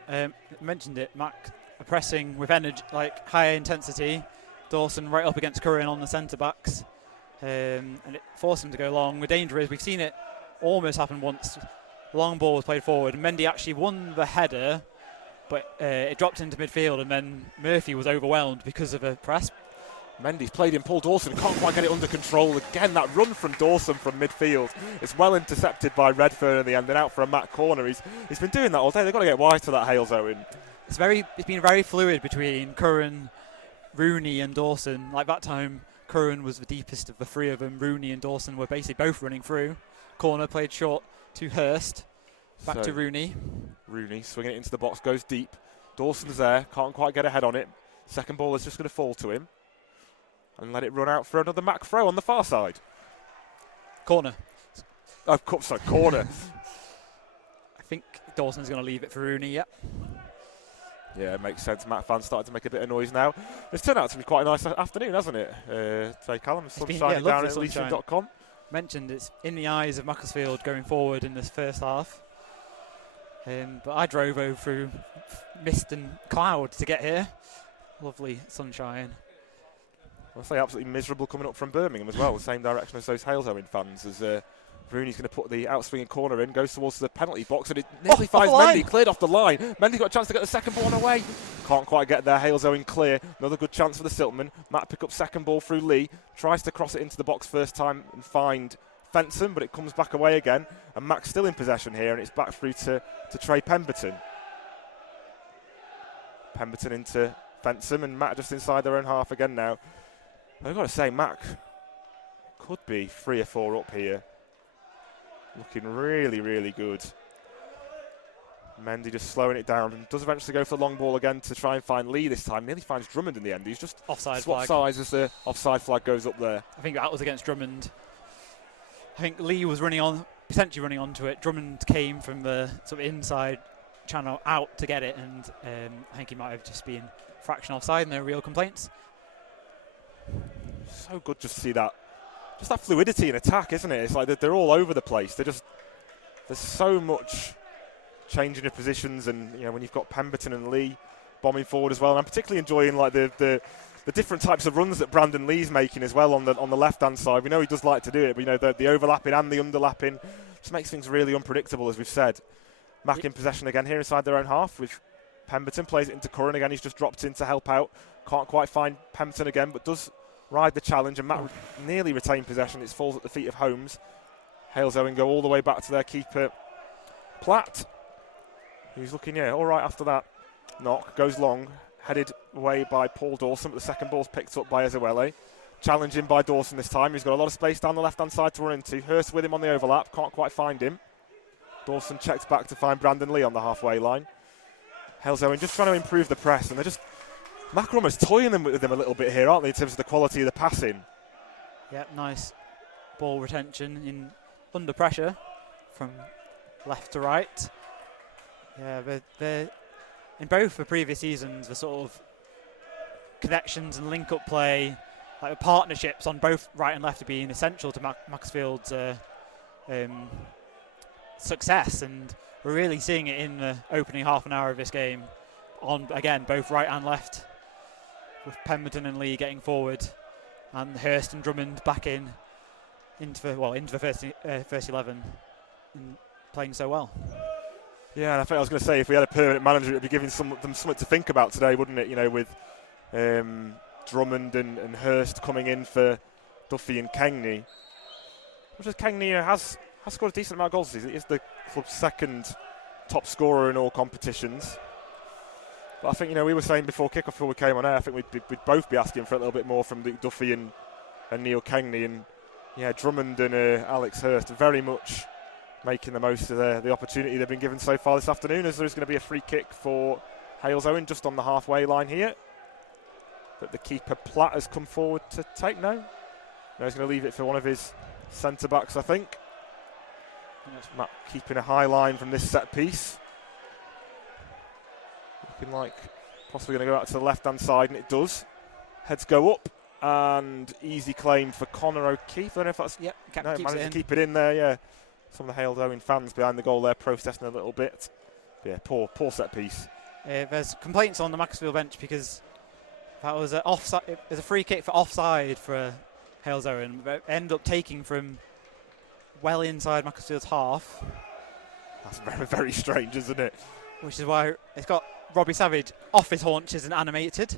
mentioned it. Mac are pressing with energy, like higher intensity. Dawson right up against Curran on the centre backs, and it forced him to go long. The danger is we've seen it almost happen once. Long ball was played forward, and Mendy actually won the header, but it dropped into midfield, and then Murphy was overwhelmed because of a press. Mendy's played in Paul Dawson, can't quite get it under control. Again, that run from Dawson from midfield. It's well intercepted by Redfern in the end and out for a Mac corner. He's been doing that all day. They've got to get wise to that Halesowen. It's been very fluid between Curran, Rooney and Dawson. Like that time, Curran was the deepest of the three of them. Rooney and Dawson were basically both running through. Corner played short to Hurst. Back to Rooney. Rooney swinging it into the box, goes deep. Dawson's there, can't quite get ahead on it. Second ball is just going to fall to him. And let it run out for another Mac throw on the far side. Corner. Oh, sorry, corner. I think Dawson's going to leave it for Rooney, yep. Yeah, it makes sense. Mac fans starting to make a bit of noise now. It's turned out to be quite a nice afternoon, hasn't it? Say, Callum, sun shining down at Leeson.com. Mentioned it's in the eyes of Macclesfield going forward in this first half. But I drove over through mist and cloud to get here. Lovely sunshine. I'll say absolutely miserable coming up from Birmingham as well, the same direction as those Halesowen fans, as Rooney's going to put the outswinging corner in, goes towards the penalty box, and it nearly finds Mendy cleared off the line. Mendy's got a chance to get the second ball away. Can't quite get there, Halesowen clear. Another good chance for the Siltman. Matt pick up second ball through Lee, tries to cross it into the box first time and find Fenson, but it comes back away again, and Mac's still in possession here, and it's back through to Trey Pemberton. Pemberton into Fenson, and Matt just inside their own half again now. I've got to say, Mac could be 3 or 4 up here. Looking really, really good. Mendy just slowing it down and does eventually go for the long ball again to try and find Lee this time. Nearly finds Drummond in the end. He's just offside swapped flag. sides as the offside flag goes up there. I think that was against Drummond. I think Lee was potentially running onto it. Drummond came from the sort of inside channel out to get it, and I think he might have just been fraction offside, no real complaints. So good just to see that. Just that fluidity in attack, isn't it? It's like they're all over the place. There's so much changing of positions, and when you've got Pemberton and Lee bombing forward as well. And I'm particularly enjoying like the different types of runs that Brandon Lee's making as well on the left-hand side. We know he does like to do it, but the overlapping and the underlapping just makes things really unpredictable, as we've said. Mac in possession again here inside their own half with Pemberton, plays it into Curran again. He's just dropped in to help out. Can't quite find Pemberton again, but does ride the challenge, and Matt nearly retained possession. It falls at the feet of Holmes. Halesowen go all the way back to their keeper, Platt, who's looking, all right after that knock. Goes long, headed away by Paul Dawson, but the second ball's picked up by Ezewele. Challenging by Dawson this time. He's got a lot of space down the left-hand side to run into. Hurst with him on the overlap, can't quite find him. Dawson checks back to find Brandon Lee on the halfway line. Halesowen just trying to improve the press, and they're just Mac are almost toying with them a little bit here, aren't they, in terms of the quality of the passing? Yeah, nice ball retention under pressure from left to right. Yeah, they're in both the previous seasons, the sort of connections and link-up play, like the partnerships on both right and left have been essential to Macclesfield's success, and we're really seeing it in the opening half an hour of this game on, again, both right and left, with Pemberton and Lee getting forward and Hurst and Drummond back into the first 11 and playing so well. Yeah, and I think I was going to say, if we had a permanent manager, it would be giving them something to think about today, wouldn't it? With Drummond and Hurst coming in for Duffy and Kengney. Which is Kengney has scored a decent amount of goals this season. He is the club's second top scorer in all competitions. But I think, we were saying before kickoff, before we came on air, I think we'd both be asking for a little bit more from Luke Duffy and Neil Kengney. And Drummond and Alex Hurst are very much making the most of the opportunity they've been given so far this afternoon, as there's going to be a free kick for Halesowen just on the halfway line here. But the keeper, Platt, has come forward to take no. No, he's going to leave it for one of his centre-backs, I think. And that's Matt keeping a high line from this set piece. Looking like possibly going to go out to the left-hand side, and it does. Heads go up. and easy claim for Connor O'Keefe. I don't know if that's... Yep, managed to keep it in there, yeah. Some of the Halesowen fans behind the goal there protesting a little bit. But yeah, poor set piece. There's complaints on the Macclesfield bench because that was an offside. It was a free kick for offside for Halesowen. But ended up taking from well inside Macclesfield's half. That's very, very strange, isn't it? Which is why it's got Robbie Savage off his haunches and animated.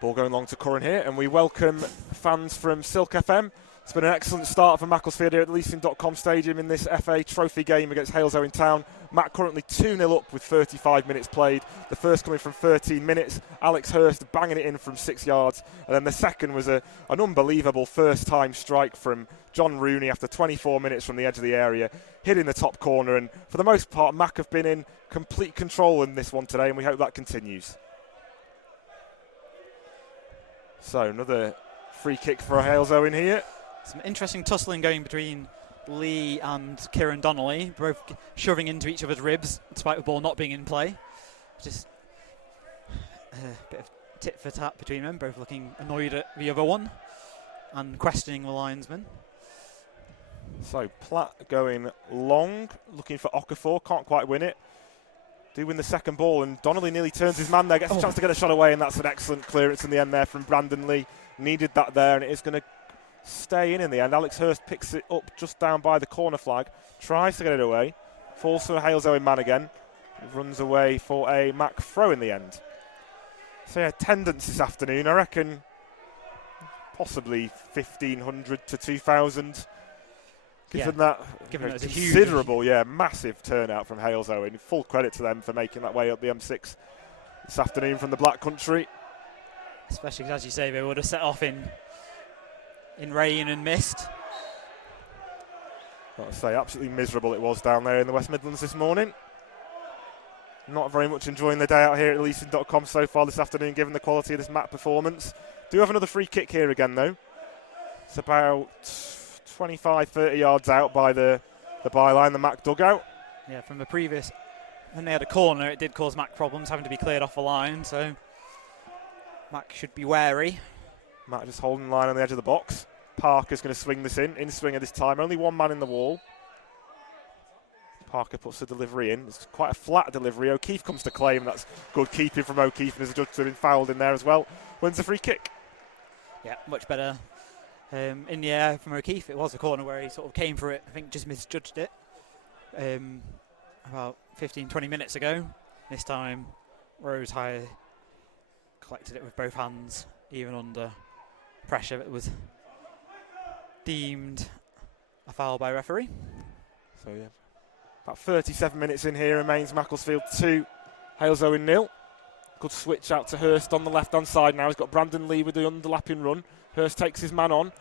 Ball going long to Curran here, and we welcome fans from Silk FM. It's been an excellent start for Macclesfield here at the Leasing.com Stadium in this FA Trophy game against Halesowen Town. Mac currently 2-0 up with 35 minutes played. The first coming from 13 minutes. Alex Hurst banging it in from 6 yards. And then the second was an unbelievable first-time strike from John Rooney after 24 minutes from the edge of the area, hitting the top corner. And for the most part, Mac have been in complete control in this one today, and we hope that continues. So another free kick for Halesowen here. Some interesting tussling going between Lee and Kieran Donnelly, both shoving into each other's ribs despite the ball not being in play. Just a bit of tit for tat between them, both looking annoyed at the other one and questioning the linesman. So Platt going long, looking for Okafor, can't quite win it. Do win the second ball, and Donnelly nearly turns his man there, gets a chance to get a shot away, and that's an excellent clearance in the end there from Brandon Lee. Needed that there, and it is going to stay in the end. Alex Hurst picks it up just down by the corner flag, tries to get it away, falls to a Halesowen man again, runs away for a Mac throw in the end. So yeah, attendance this afternoon, I reckon possibly 1,500 to 2,000. Given that it's considerable, massive turnout from Halesowen. Full credit to them for making that way up the M6 this afternoon from the Black Country. Especially because, as you say, they would have set off in rain and mist. Got to say, absolutely miserable it was down there in the West Midlands this morning. Not very much enjoying the day out here at Leasing.com so far this afternoon, given the quality of this map performance. Do have another free kick here again, though. It's about 25, 30 yards out by the byline, the Mac dugout. Yeah, from the previous, when they had a corner, it did cause Mac problems, having to be cleared off the line, so Mac should be wary. Mac just holding line on the edge of the box. Parker's going to swing this in swinger this time. Only one man in the wall. Parker puts the delivery in. It's quite a flat delivery. O'Keefe comes to claim. That's good keeping from O'Keefe, and there's a judge to have been fouled in there as well. Wins the free kick. Yeah, much better in the air from O'Keefe. It was a corner where he sort of came for it. I think just misjudged it about 15-20 minutes ago. This time, rose high, collected it with both hands, even under pressure. It was deemed a foul by referee. So yeah, about 37 minutes in here remains. Macclesfield 2, Halesowen 0. Good switch out to Hurst on the left-hand side now. He's got Brandon Lee with the underlapping run. Hurst takes his man on,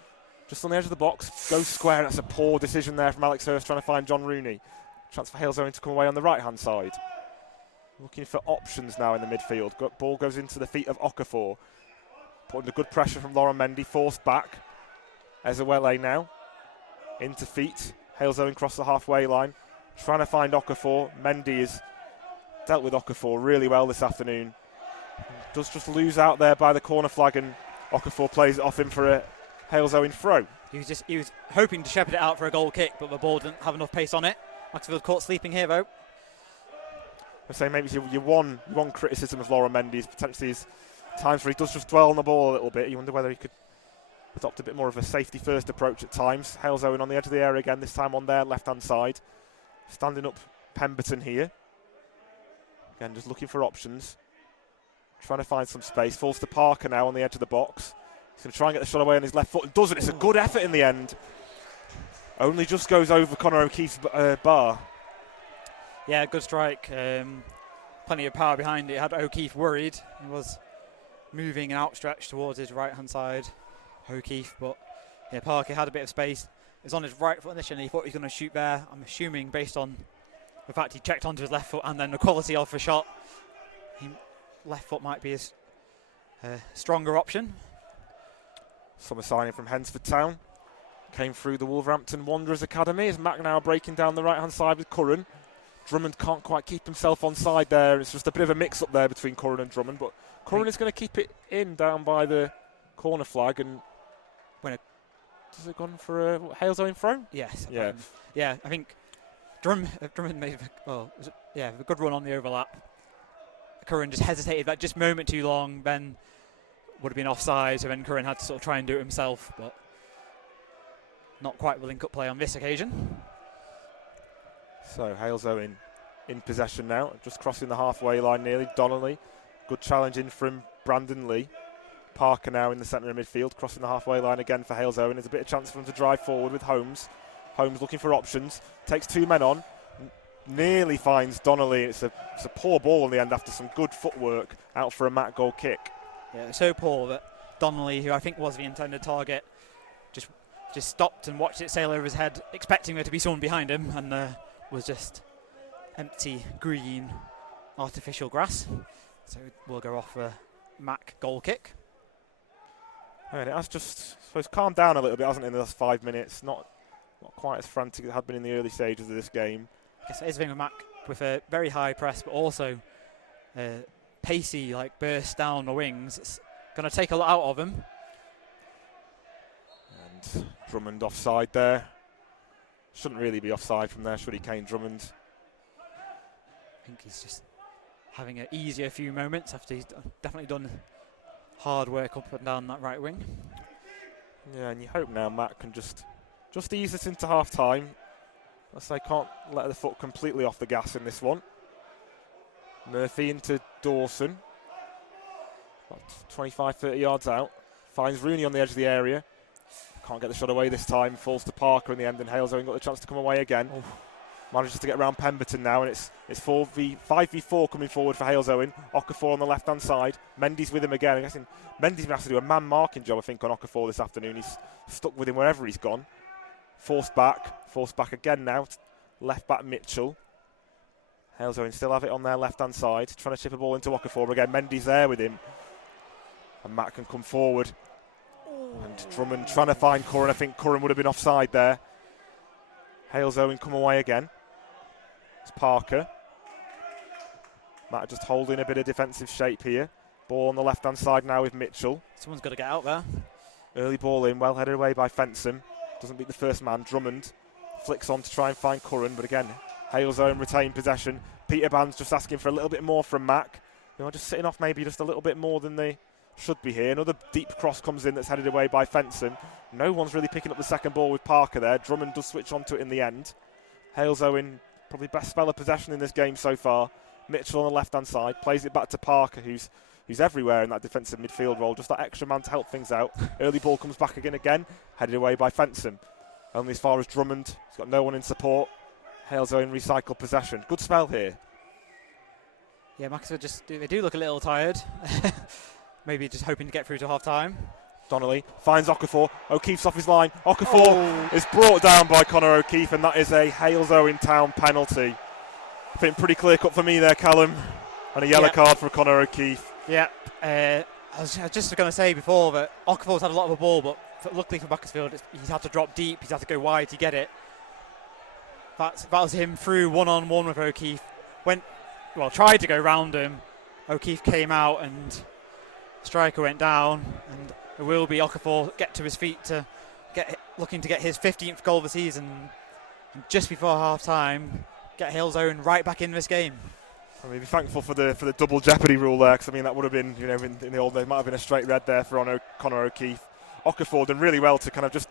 just on the edge of the box, goes square. That's a poor decision there from Alex Hurst trying to find John Rooney. Chance for Halesowen to come away on the right-hand side. Looking for options now in the midfield. Ball goes into the feet of Okafor. Putting the good pressure from Lauren Mendy, forced back. Ezewele now, into feet. Halesowen cross the halfway line. Trying to find Okafor. Mendy has dealt with Okafor really well this afternoon. Does just lose out there by the corner flag, and Okafor plays it off him for a Halesowen throw. He was hoping to shepherd it out for a goal kick, but the ball didn't have enough pace on it. Macclesfield caught sleeping here, though. I say maybe your one criticism of Lauren Mendy is potentially his times where he does just dwell on the ball a little bit. You wonder whether he could adopt a bit more of a safety-first approach at times. Halesowen on the edge of the area again, this time on their left-hand side. Standing up Pemberton here. Again, just looking for options. Trying to find some space. Falls to Parker now on the edge of the box. He's going to try and get the shot away on his left foot, and does it. It's a good effort in the end. Only just goes over Connor O'Keefe's bar. Yeah, good strike. Plenty of power behind it. Had O'Keefe worried. He was moving and outstretched towards his right-hand side, O'Keefe. But yeah, Parker had a bit of space. He was on his right foot initially. He thought he was going to shoot there. I'm assuming based on the fact he checked onto his left foot and then the quality of the shot, left foot might be his stronger option. Summer signing from Hensford Town. Came through the Wolverhampton Wanderers Academy. As Mac now breaking down the right-hand side with Curran. Drummond can't quite keep himself on side there. It's just a bit of a mix-up there between Curran and Drummond. But Curran is going to keep it in down by the corner flag, and does it gone for a Halesowen throw? Yes. Yeah. I think Drummond made a good run on the overlap. Curran just hesitated that just moment too long. Ben would have been offside, so then Curran had to sort of try and do it himself, but not quite with link-up play on this occasion. So Halesowen in possession now, just crossing the halfway line nearly. Donnelly, good challenge in from Brandon Lee. Parker now in the centre of midfield, crossing the halfway line again for Halesowen. There's a bit of chance for him to drive forward with Holmes. Holmes looking for options, takes 2 men on, nearly finds Donnelly. It's a poor ball in the end after some good footwork out for a Mac goal kick. Yeah, so poor that Donnelly, who I think was the intended target, just stopped and watched it sail over his head, expecting there to be someone behind him, and was just empty, green, artificial grass. So we'll go off a Mac goal kick. And it has just, I suppose, calmed down a little bit, hasn't it, in the last 5 minutes? Not quite as frantic as it had been in the early stages of this game. I guess it is a thing with Mac, with a very high press, but also pacey, like burst down the wings. It's going to take a lot out of him. And Drummond offside there. Shouldn't really be offside from there, should he, Kane Drummond? I think he's just having an easier few moments after he's definitely done hard work up and down that right wing. Yeah, and you hope now Matt can just ease us into half time. As they can't let the foot completely off the gas in this one. Murphy into Dawson. About 25, 30 yards out. Finds Rooney on the edge of the area. Can't get the shot away this time. Falls to Parker in the end, and Halesowen got the chance to come away again. Oh. Manages to get around Pemberton now, and it's 5v4 coming forward for Halesowen. Okafor on the left-hand side. Mendy's with him again. I'm guessing Mendy's going to have to do a man-marking job, I think, on Okafor this afternoon. He's stuck with him wherever he's gone. Forced back again now. Left back Mitchell. Halesowen still have it on their left-hand side, trying to chip a ball into Okafor again. Mendy's there with him. And Matt can come forward. And Drummond trying to find Curran. I think Curran would have been offside there. Halesowen come away again. It's Parker. Matt just holding a bit of defensive shape here. Ball on the left-hand side now with Mitchell. Someone's got to get out there. Early ball in, well headed away by Fensom. Doesn't beat the first man. Drummond flicks on to try and find Curran, but again, Halesowen retain possession. Peterban's just asking for a little bit more from Mac. Just sitting off maybe just a little bit more than they should be here. Another deep cross comes in that's headed away by Fensom. No one's really picking up the second ball with Parker there. Drummond does switch onto it in the end. Halesowen, probably best spell of possession in this game so far. Mitchell on the left-hand side, plays it back to Parker, who's everywhere in that defensive midfield role. Just that extra man to help things out. Early ball comes back again, headed away by Fensom. Only as far as Drummond. He's got no one in support. Halesowen recycle possession. Good spell here. Yeah, Macclesfield they do look a little tired. Maybe just hoping to get through to half-time. Donnelly finds Okafor. O'Keefe's off his line. Okafor is brought down by Conor O'Keefe, and that is a Halesowen Town penalty. I think pretty clear cut for me there, Callum. And a yellow card for Conor O'Keefe. Yeah. I was just going to say before that Okafor's had a lot of a ball, but luckily for Macclesfield, he's had to drop deep. He's had to go wide to get it. That was him through one-on-one with O'Keefe. Tried to go round him. O'Keefe came out and striker went down, and it will be Okafor get to his feet looking to get his 15th goal of the season, and just before half-time get Halesowen right back in this game. I mean, be thankful for the double jeopardy rule there, because I mean that would have been, in the old days, might have been a straight red there for Conor O'Keefe. Okafor done really well to kind of just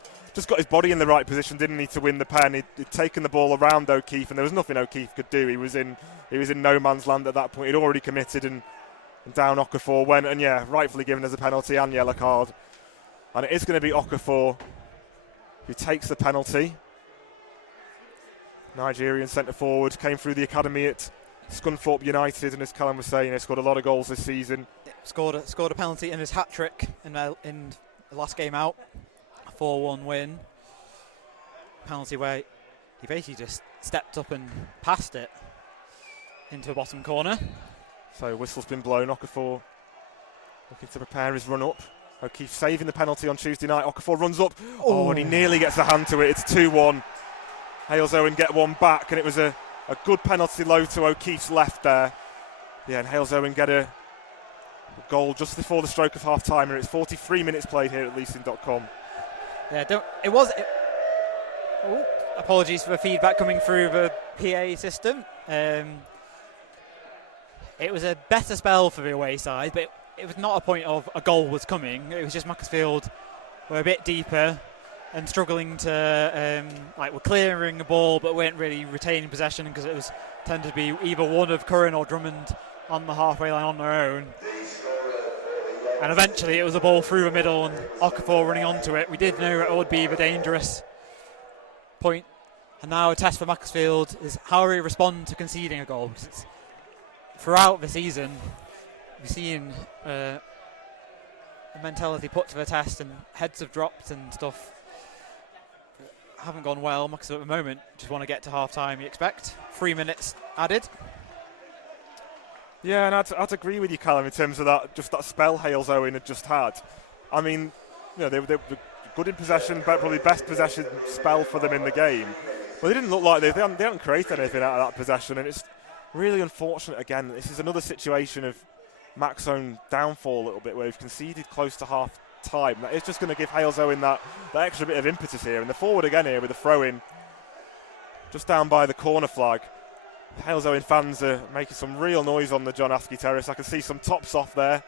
got his body in the right position, didn't he, to win the pen. He'd taken the ball around O'Keefe, and there was nothing O'Keefe could do. He was in no man's land at that point. He'd already committed, and down Okafor went, and rightfully given as a penalty and yellow card. And it is going to be Okafor who takes the penalty. Nigerian centre forward, came through the academy at Scunthorpe United, and as Callum was saying, he scored a lot of goals this season. Scored a penalty in his hat-trick in the last game out. A 4-1 win. Penalty where he basically just stepped up and passed it into a bottom corner. So whistle's been blown. Okafor looking to prepare his run-up. O'Keefe saving the penalty on Tuesday night. Okafor runs up. And he nearly gets a hand to it. It's 2-1. Halesowen get one back, and it was a good penalty low to O'Keefe's left there. Yeah, and Halesowen get a goal just before the stroke of half time, and it's 43 minutes played here at leasing.com. Yeah, apologies for the feedback coming through the PA system. It was a better spell for the away side, but it was not a point of a goal was coming. It was just Macclesfield were a bit deeper and struggling to, were clearing the ball, but weren't really retaining possession because it was tended to be either one of Curran or Drummond on the halfway line on their own. And eventually it was a ball through the middle and Okafor running onto it. We did know it would be the dangerous point. And now a test for Macclesfield is how we respond to conceding a goal. Because it's, throughout the season, we've seen a mentality put to the test and heads have dropped and stuff. Haven't gone well. Macclesfield at the moment just want to get to half time, you expect. 3 minutes added. Yeah, and I'd agree with you, Callum, in terms of that spell Halesowen had just had. I mean, they were good in possession, but probably best possession spell for them in the game. But they didn't look like they hadn't created anything out of that possession, and it's really unfortunate. Again, this is another situation of Mac's own downfall a little bit, where we've conceded close to half time. That is just going to give Halesowen that extra bit of impetus here, and the forward again here with a throw in just down by the corner flag. Halesowen fans are making some real noise on the John Askey Terrace. I can see some tops off there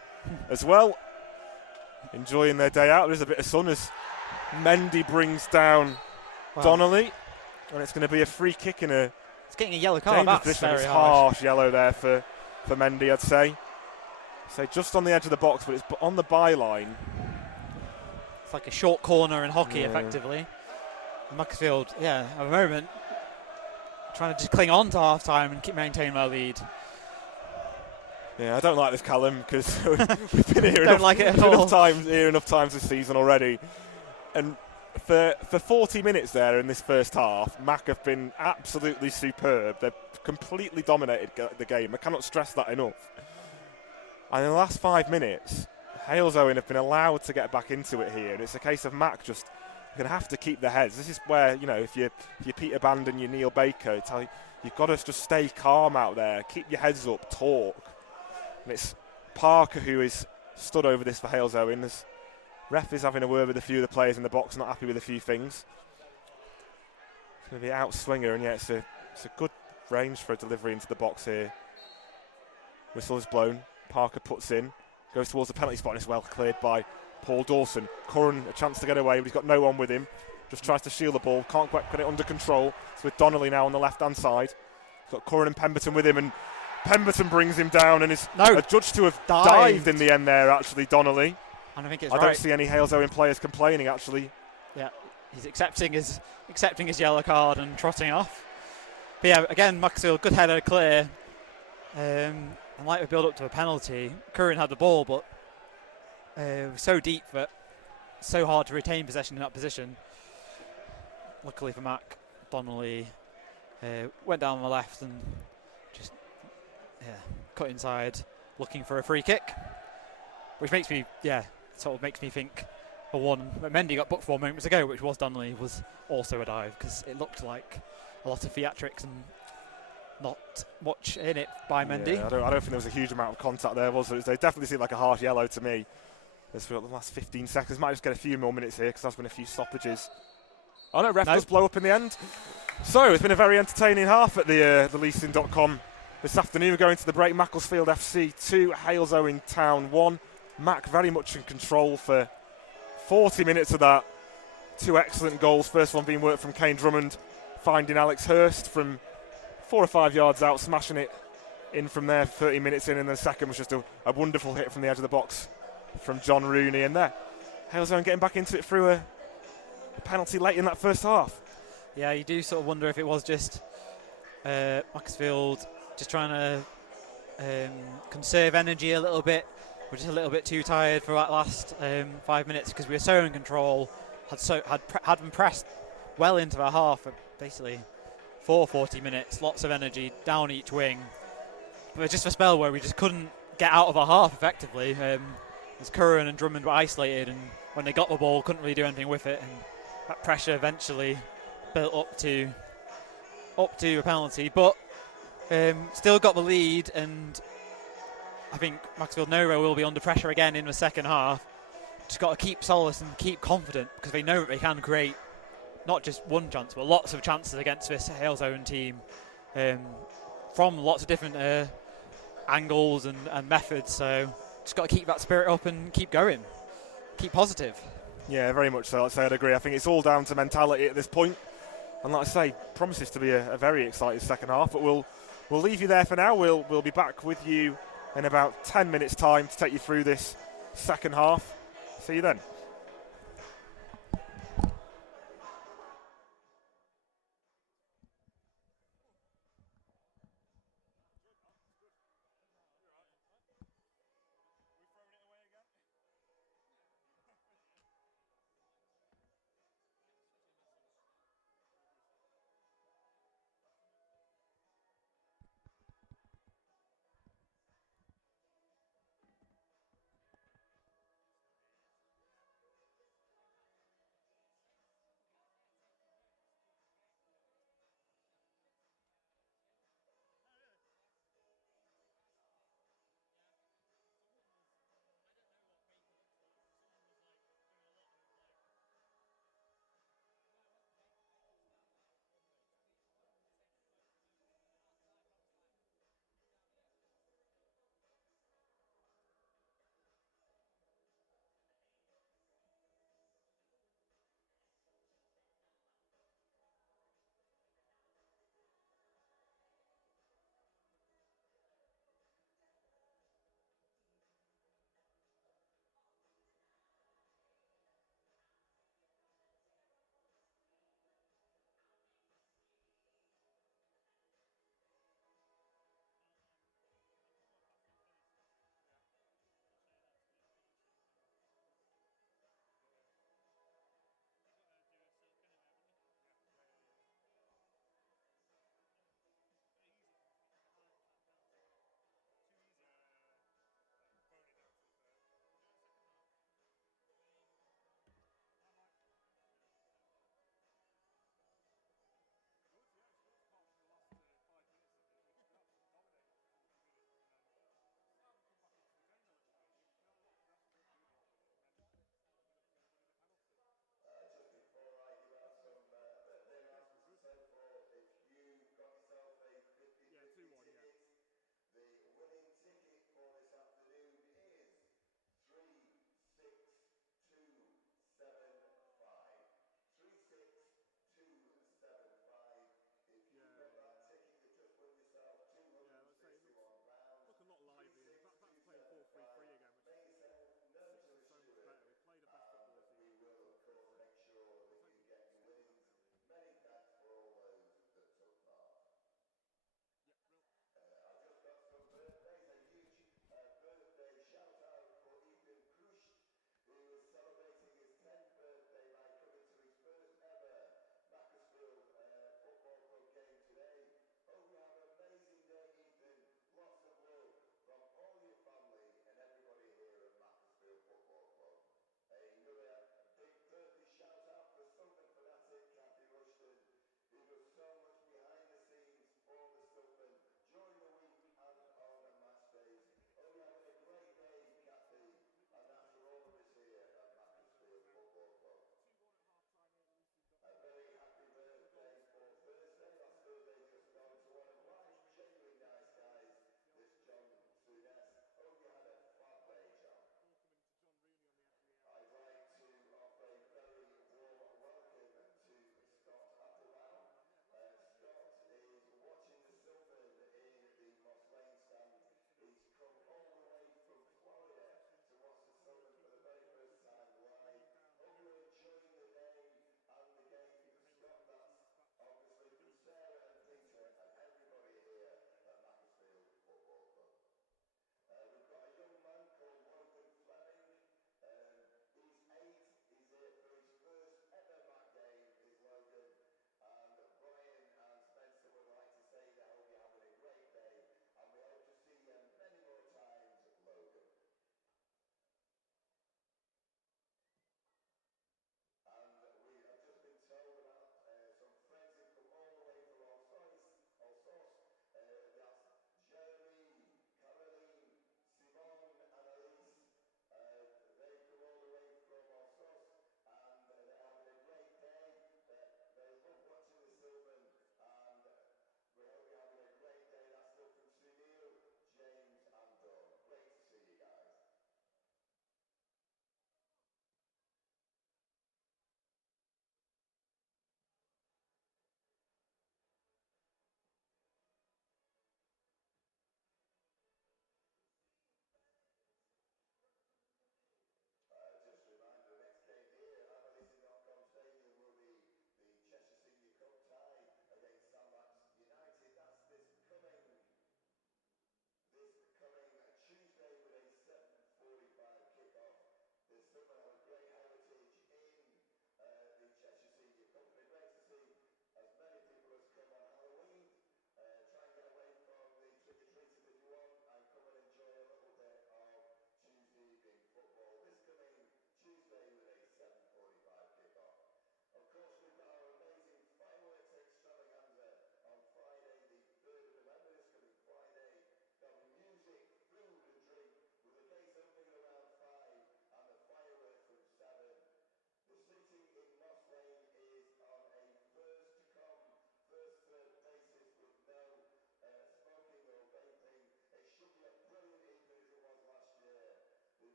as well, enjoying their day out. There's a bit of sun as Mendy brings down Donnelly, and it's going to be a free kick in a it's getting a yellow card. That's very harsh yellow there for Mendy, I'd say. So just on the edge of the box, but it's on the byline. It's like a short corner in hockey, effectively. And Macclesfield, at the moment, trying to just cling on to half time and keep maintaining their lead. Yeah, I don't like this, Callum, because we've been here enough times this season already. And for 40 minutes there in this first half, Mac have been absolutely superb. They've completely dominated the game. I cannot stress that enough. And in the last 5 minutes, Halesowen have been allowed to get back into it here. And it's a case of Mac just going to have to keep their heads. This is where, if you're Peter Band and you're Neil Baker, you've got to just stay calm out there. Keep your heads up, talk. And it's Parker who is stood over this for Halesowen. As ref is having a word with a few of the players in the box, not happy with a few things. It's going to be an out swinger, and it's a good range for a delivery into the box here. Whistle is blown. Parker puts in, goes towards the penalty spot, and it's well cleared by Paul Dawson. Curran a chance to get away, but he's got no one with him. Just tries to shield the ball, can't quite get it under control. It's with Donnelly now on the left-hand side. He's got Curran and Pemberton with him, and Pemberton brings him down and is adjudged to have dived in the end there, actually, Donnelly. And I think it's I don't see any Halesowen players complaining, actually. Yeah, he's accepting his yellow card and trotting off. But yeah, again, Macclesfield, good header, clear. And like we build up to a penalty, Curran had the ball, but it was so deep that so hard to retain possession in that position. Luckily for Mac, Donnelly went down on the left and just cut inside, looking for a free kick, which makes me think for one that Mendy got booked for moments ago, which was Donnelly, was also a dive, because it looked like a lot of theatrics and not much in it by Mendy. I don't think there was a huge amount of contact there, was there? They definitely seemed like a harsh yellow to me. Let's feel the last 15 seconds. Might just get a few more minutes here because there's been a few stoppages. Oh no, ref does blow up in the end. So it's been a very entertaining half at the leasing.com this afternoon. We're going to the break. Macclesfield FC 2, Halesowen Town 1. Mac very much in control for 40 minutes of that. Two excellent goals. First one being worked from Kane Drummond, finding Alex Hurst from 4 or 5 yards out, smashing it in from there 30 minutes in, and then the second was just a wonderful hit from the edge of the box from John Rooney. And there, Halesowen getting back into it through a penalty late in that first half. Yeah, you do sort of wonder if it was just Macclesfield just trying to conserve energy a little bit. We're just a little bit too tired for that last 5 minutes because we were so in control, had been pressed well into our half, basically for 40 minutes, lots of energy down each wing. But just a spell where we just couldn't get out of our half effectively. As Curran and Drummond were isolated, and when they got the ball, couldn't really do anything with it, and that pressure eventually built up to a penalty. But still got the lead, and I think Macclesfield Nova will be under pressure again in the second half. Just got to keep solid and keep confident, because they know that they can create not just one chance but lots of chances against this Halesowen team from lots of different angles and methods. So just got to keep that spirit up and keep going, keep positive. Yeah, very much so. I'd agree. I think it's all down to mentality at this point, and like I say, promises to be a very exciting second half. But we'll leave you there for now. We'll be back with you in about 10 minutes time to take you through this second half. See you then.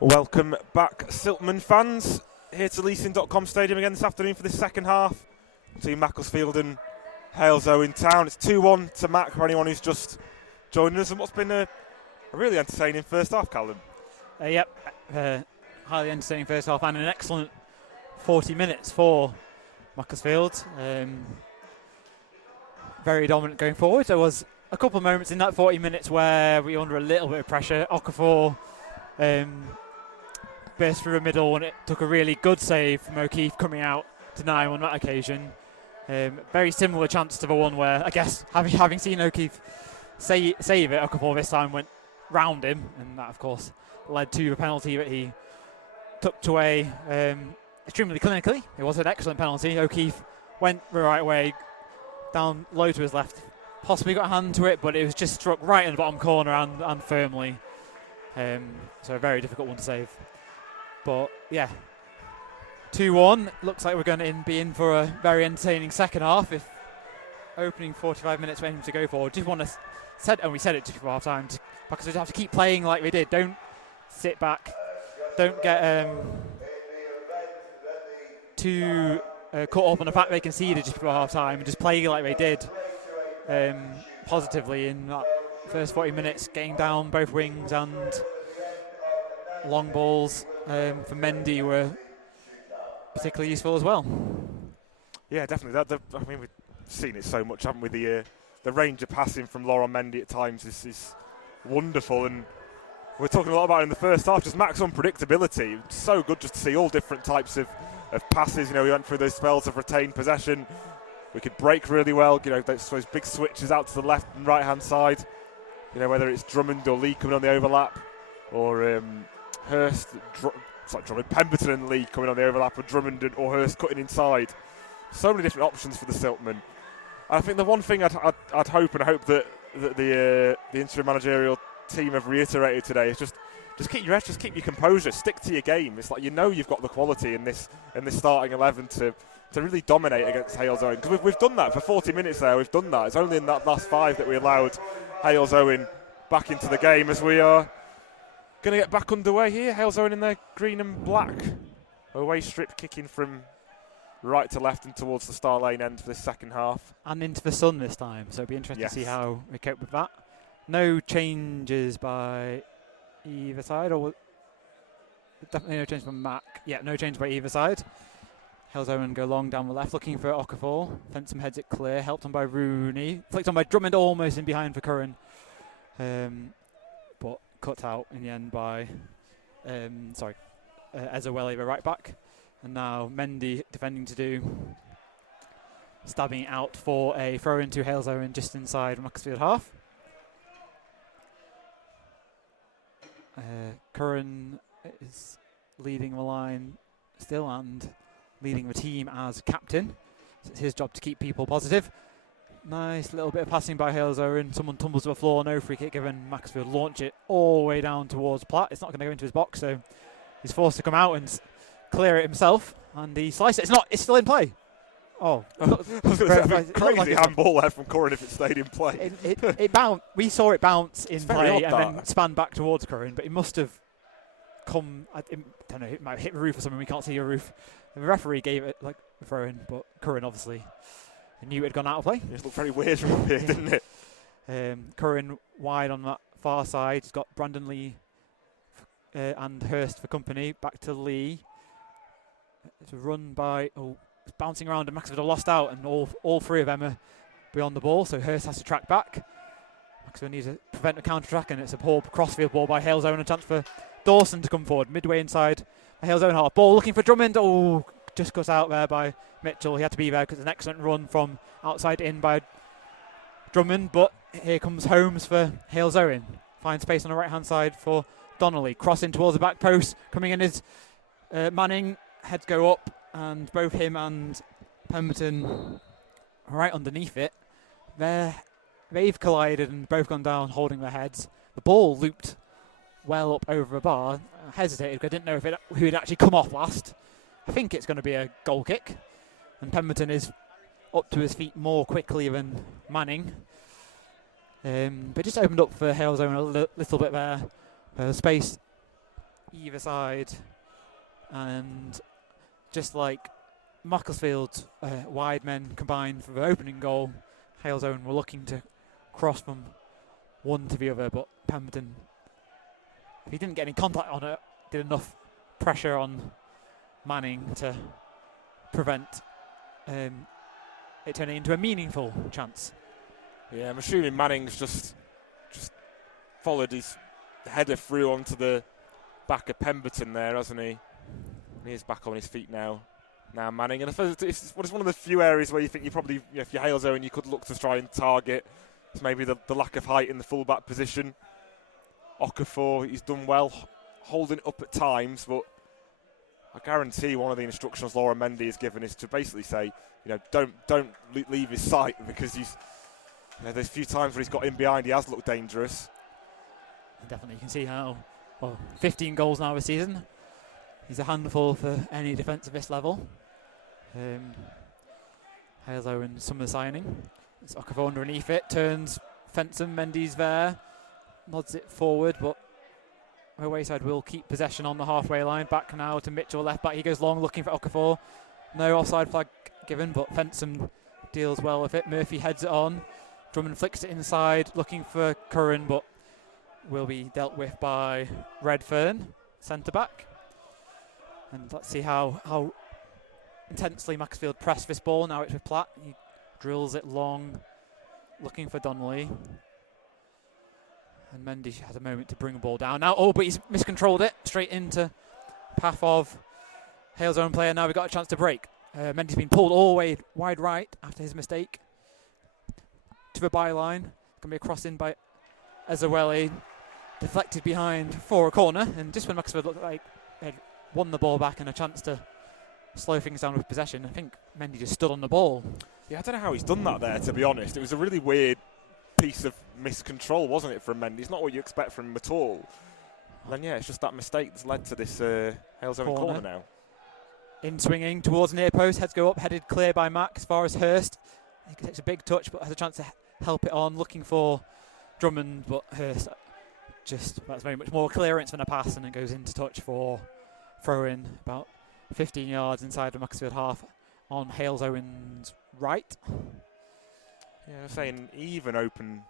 Welcome back, Siltman fans. Here to Leasing.com Stadium again this afternoon for the second half between Macclesfield and Halesowen Town. It's 2-1 to Mac for anyone who's just joining us, and what's been a really entertaining first half, Callum. Highly entertaining first half and an excellent 40 minutes for Macclesfield. Very dominant going forward. There was a couple of moments in that 40 minutes where we were under a little bit of pressure. Okafor burst through the middle and it took a really good save from O'Keefe coming out to deny on that occasion. Very similar chance to the one where, I guess, having seen O'Keefe save it, Okafor this time went round him, and that, of course, led to a penalty that he tucked away extremely clinically. It was an excellent penalty. O'Keefe went the right way, down low to his left, possibly got a hand to it, but it was just struck right in the bottom corner and firmly. So a very difficult one to save. But yeah, 2-1. Looks like we're going to be in for a very entertaining second half. If opening 45 minutes went to go forward, just want to we said it just before half time, because we have to keep playing like we did. Don't sit back. Don't get too caught up on the fact they conceded just before half time, and just play like they did positively in that first 40 minutes, getting down both wings, and long balls for Mendy were particularly useful as well. Yeah, definitely. I mean, we've seen it so much, haven't we? The range of passing from Laurent Mendy at times is wonderful, and we're talking a lot about it in the first half. Just Mac's unpredictability. It's so good just to see all different types of passes. You know, we went through those spells of retained possession. We could break really well. You know, those big switches out to the left and right hand side. You know, whether it's Drummond or Lee coming on the overlap, or Pemberton and Lee coming on the overlap, or Drummond or Hurst cutting inside. So many different options for the Siltman. I think the one thing I'd hope, and I hope that the interim managerial team have reiterated today, is just keep your edge, just keep your composure, stick to your game. It's like, you know, you've got the quality in this starting 11 to really dominate against Halesowen, because we've done that for 40 minutes there. We've done that. It's only in that last 5 that we allowed Halesowen back into the game, as we are going to get back underway here. Halesowen in their green and black away strip, kicking from right to left and towards the Star Lane end for this second half. And into the sun this time, so it'll be interesting to see how we cope with that. No changes by either side, or definitely no change from Mac. Yeah, no change by either side. Halesowen go long down the left, looking for Okafor. Fensom heads it clear, helped on by Rooney. Flicked on by Drummond, almost in behind for Curran. But cut out in the end by Ezewele, the right back. And now Mendy defending to do, stabbing it out for a throw into Halesowen just inside Macclesfield half. Curran is leading the line still and leading the team as captain. So it's his job to keep people positive. Nice little bit of passing by Halesowen. Someone tumbles to the floor, no free kick given. Macclesfield launch it all the way down towards Platt. It's not going to go into his box, so he's forced to come out and clear it himself, and he sliced it. It's still in play. Oh, crazy handball there from Curran if it stayed in play. It bounced. We saw it bounce in play and then span back towards Curran, but it must have come. I don't know. It might have hit the roof or something. We can't see a roof. The referee gave it like a throw in, but Curran obviously knew it had gone out of play. It looked very weird from up here, didn't it? Curran wide on that far side. He's got Brandon Lee and Hurst for company. Back to Lee. It's a run by, it's bouncing around, and Macclesfield are lost out, and all 3 of them are beyond the ball, so Hurst has to track back. Macclesfield needs to prevent a counter-attack, and it's a poor crossfield ball by Halesowen, a chance for Dawson to come forward, midway inside Halesowen half. Ball looking for Drummond, just got out there by Mitchell. He had to be there because it's an excellent run from outside in by Drummond, but here comes Holmes for Halesowen. Finds space on the right-hand side for Donnelly, crossing towards the back post, coming in is Manning. Heads go up, and both him and Pemberton right underneath it. They've collided and both gone down holding their heads. The ball looped well up over a bar. I hesitated because I didn't know who had actually come off last. I think it's going to be a goal kick. And Pemberton is up to his feet more quickly than Manning. But just opened up for Halesowen a little bit there. Space either side, and just like Macclesfield wide men combined for the opening goal, Halesowen were looking to cross from one to the other, but Pemberton, if he didn't get any contact on it, did enough pressure on Manning to prevent it turning into a meaningful chance. Yeah, I'm assuming Manning's just followed his header through onto the back of Pemberton there, hasn't he? And he is back on his feet now. Now Manning, and I suppose it's one of the few areas where you think you probably, if you're Halesowen, you could look to try and target. It's maybe the lack of height in the full-back position. Okafor, he's done well holding it up at times, but I guarantee one of the instructions Laura Mendy has given is to basically say, don't leave his sight, because he's, there's a few times where he's got in behind, he has looked dangerous. Definitely, you can see how 15 goals now this season. He's a handful for any defence of this level. Halesowen summer signing. It's Okafor underneath it, turns Fenton, Mendy's there, nods it forward, but the away side will keep possession on the halfway line. Back now to Mitchell, left back. He goes long looking for Okafor. No offside flag given, but Fenton deals well with it. Murphy heads it on. Drummond flicks it inside, looking for Curran, but will be dealt with by Redfern, centre back. And let's see how intensely Macclesfield press this ball. Now it's with Platt. He drills it long, looking for Donnelly. And Mendy has a moment to bring the ball down now. But he's miscontrolled it straight into path of Halesowen player. Now we've got a chance to break. Mendy's been pulled all the way wide right after his mistake. To the byline. Going to be a cross in by Ezaweli. Deflected behind for a corner. And just when Macclesfield looked like they'd won the ball back and a chance to slow things down with possession, I think Mendy just stood on the ball. Yeah, I don't know how he's done that there, to be honest. It was a really weird piece of miscontrol, wasn't it, from Mendy? It's not what you expect from him at all. And then, yeah, it's just that mistake that's led to this Halesowen corner now. In swinging towards near post, heads go up, headed clear by Mack as far as Hurst. He takes a big touch, but has a chance to help it on, looking for Drummond, but Hurst that's very much more clearance than a pass, and it goes into touch for throw-in about 15 yards inside the Macclesfield half on Halesowen's right. Yeah, I'm saying even opening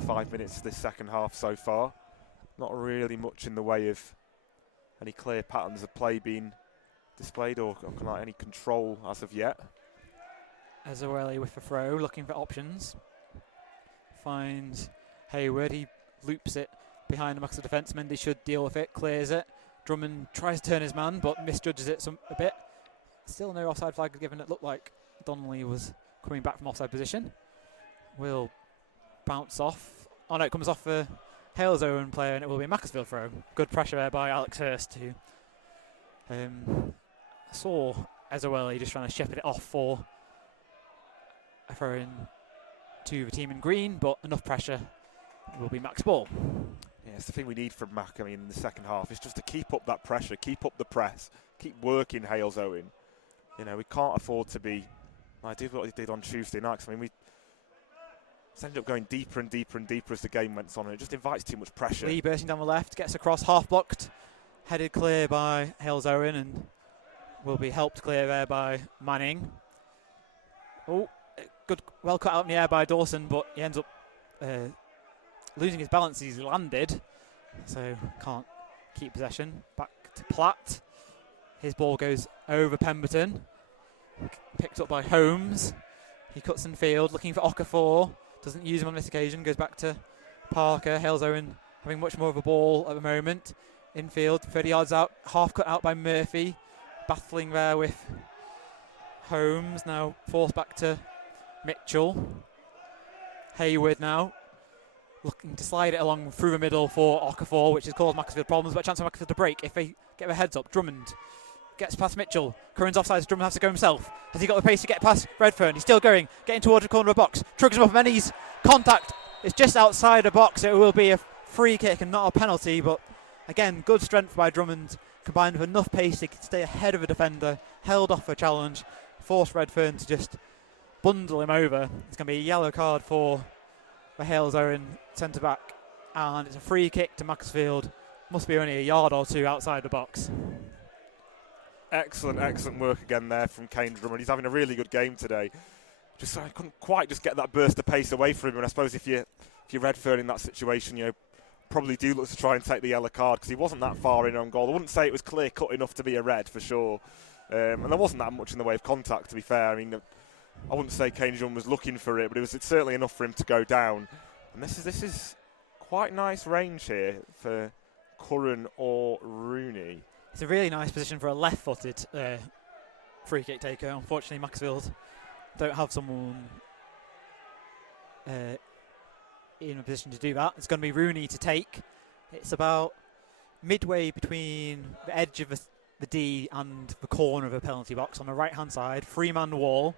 5 minutes this second half so far. Not really much in the way of any clear patterns of play being displayed or any control as of yet. Ezaweli with the throw, looking for options. Finds Hayward, he loops it behind the Macclesfield defence. Mendy should deal with it, clears it. Drummond tries to turn his man, but misjudges it a bit. Still no offside flag given. It looked like Donnelly was coming back from offside position. Will bounce off. Oh no, it comes off the Halesowen player, and it will be a Macclesfield throw. Good pressure there by Alex Hurst, who saw Ezaweli just trying to shepherd it off for a throw in to the team in green, but enough pressure will be Mac's ball. Yeah, it's the thing we need from Mac, in the second half, is just to keep up that pressure, keep up the press, keep working Halesowen. We can't afford to be, I did what he did on Tuesday night, we ended up going deeper and deeper and deeper as the game went on, and it just invites too much pressure. Lee bursting down the left, gets across, half blocked, headed clear by Halesowen, and will be helped clear there by Manning. Good, well cut out in the air by Dawson, but he ends up losing his balance as he's landed, so can't keep possession. Back to Platt. His ball goes over Pemberton, picked up by Holmes. He cuts in field, looking for Okafor. Doesn't use him on this occasion, goes back to Parker. Halesowen having much more of a ball at the moment. Infield, 30 yards out, half cut out by Murphy. Battling there with Holmes, now forced back to Mitchell. Hayward now, looking to slide it along through the middle for Okafor, which has caused Macclesfield problems, but a chance for Macclesfield to break if they get their heads up. Drummond gets past Mitchell. Curran's offside, Drummond has to go himself. Has he got the pace to get past Redfern? He's still going, getting towards the corner of the box. Trucks him up, and he's contact. It's just outside the box. It will be a free kick and not a penalty, but again, good strength by Drummond, combined with enough pace to stay ahead of a defender, held off a challenge, forced Redfern to just bundle him over. It's going to be a yellow card for the Halesowen centre-back, and it's a free kick to Macclesfield must be only a yard or two outside the box. Excellent work again there from Kane Drummond. He's having a really good game today. Just I couldn't quite just get that burst of pace away from him. And I suppose if you're Redfern in that situation, you know, probably do look to try and take the yellow card because he wasn't that far in on goal. I wouldn't say it was clear cut enough to be a red for sure. And there wasn't that much in the way of contact, to be fair. I mean, I wouldn't say Kane Drummond was looking for it, but it's certainly enough for him to go down. And this is quite nice range here for Curran or Rooney. It's a really nice position for a left-footed free kick taker. Unfortunately, Macclesfield don't have someone in a position to do that. It's going to be Rooney to take. It's about midway between the edge of the D and the corner of a penalty box on the right-hand side. 3-man wall.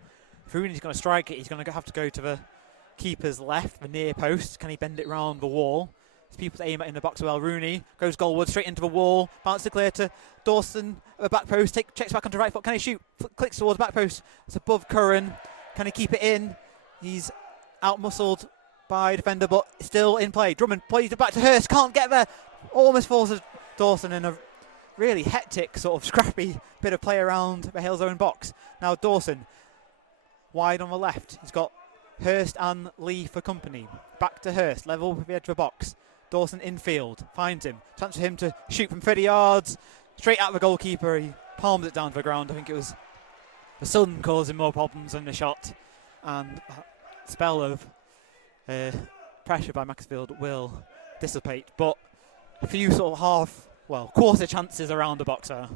If Rooney's going to strike it, he's going to have to go to the keeper's left, the near post. Can he bend it round the wall? There's people to aim at in the box as well. Rooney goes goalward, straight into the wall. Bounce to clear to Dawson at the back post. Checks back onto right foot. Can he shoot? Clicks towards back post. It's above Curran. Can he keep it in? He's out-muscled by defender, but still in play. Drummond plays it back to Hurst. Can't get there. Almost forces Dawson in a really hectic, sort of scrappy bit of play around the Halesowen box. Now Dawson, wide on the left. He's got Hurst and Lee for company. Back to Hurst, level with the edge of the box. Dawson infield, finds him. Chance for him to shoot from 30 yards. Straight at the goalkeeper. He palms it down to the ground. I think it was the sun causing more problems than the shot. And a spell of pressure by Macclesfield will dissipate. But a few sort of quarter chances around the box there.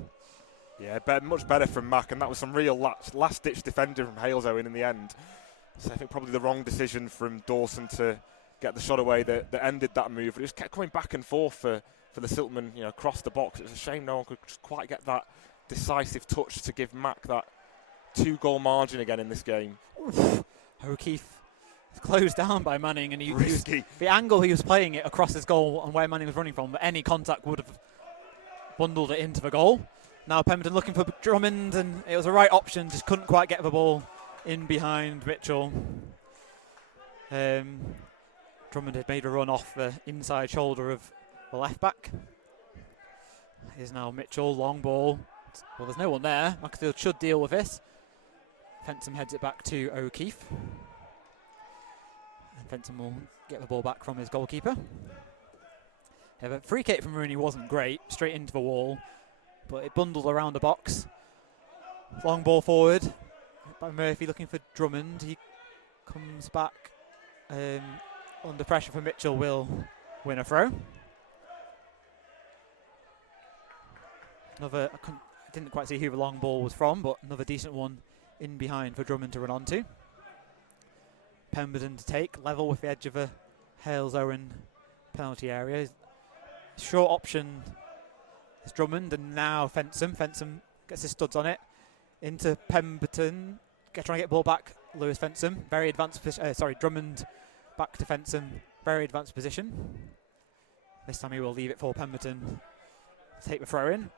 Yeah, much better from Mac, and that was some real last-ditch defending from Halesowen in the end. So I think probably the wrong decision from Dawson to get the shot away that ended that move. But it just kept coming back and forth for the Siltman, you know, across the box. It was a shame no one could just quite get that decisive touch to give Mac that 2-goal margin again in this game. O'Keefe closed down by Manning, and Risky. The angle he was playing it across his goal and where Manning was running from, but any contact would have bundled it into the goal. Now Pemberton looking for Drummond, and it was the right option, just couldn't quite get the ball in behind Mitchell. Drummond had made a run off the inside shoulder of the left back. Here's now Mitchell, long ball. Well, there's no one there. Macclesfield should deal with this. Fenton heads it back to O'Keefe. And Fenton will get the ball back from his goalkeeper. Yeah, the free kick from Rooney wasn't great, straight into the wall, but it bundled around the box. Long ball forward by Murphy looking for Drummond. He comes back under pressure from Mitchell, will win a throw. I didn't quite see who the long ball was from, but another decent one in behind for Drummond to run onto. Pemberton to take, level with the edge of a Halesowen penalty area. Short option is Drummond, and now Fenton. Fenton gets his studs on it. Into Pemberton. Trying to get the ball back. Lewis Fenton. Very advanced Drummond back to Fenton. Very advanced position. This time he will leave it for Pemberton to take the throw in.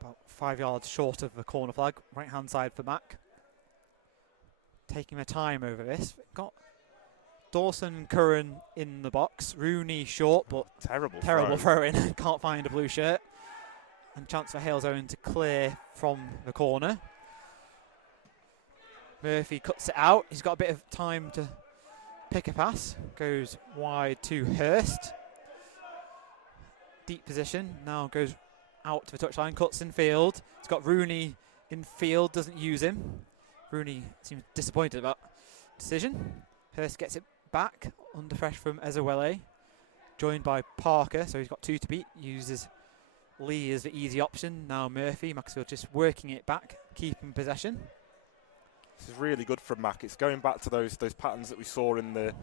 About 5 yards short of the corner flag. Right hand side for Mac. Taking their time over this. Got Dawson, Curran in the box. Rooney short, but terrible throw in. Can't find a blue shirt. And chance for Halesowen to clear from the corner. Murphy cuts it out. He's got a bit of time to pick a pass. Goes wide to Hurst. Deep position. Now goes out to the touchline. Cuts in field. He's got Rooney in field. Doesn't use him. Rooney seems disappointed about decision. Hurst gets it back under pressure from Ezewele. Joined by Parker. So he's got 2 to beat. Uses Lee as the easy option. Now Murphy. Macclesfield just working it back. Keeping possession. This is really good from Mac. It's going back to those patterns that we saw in the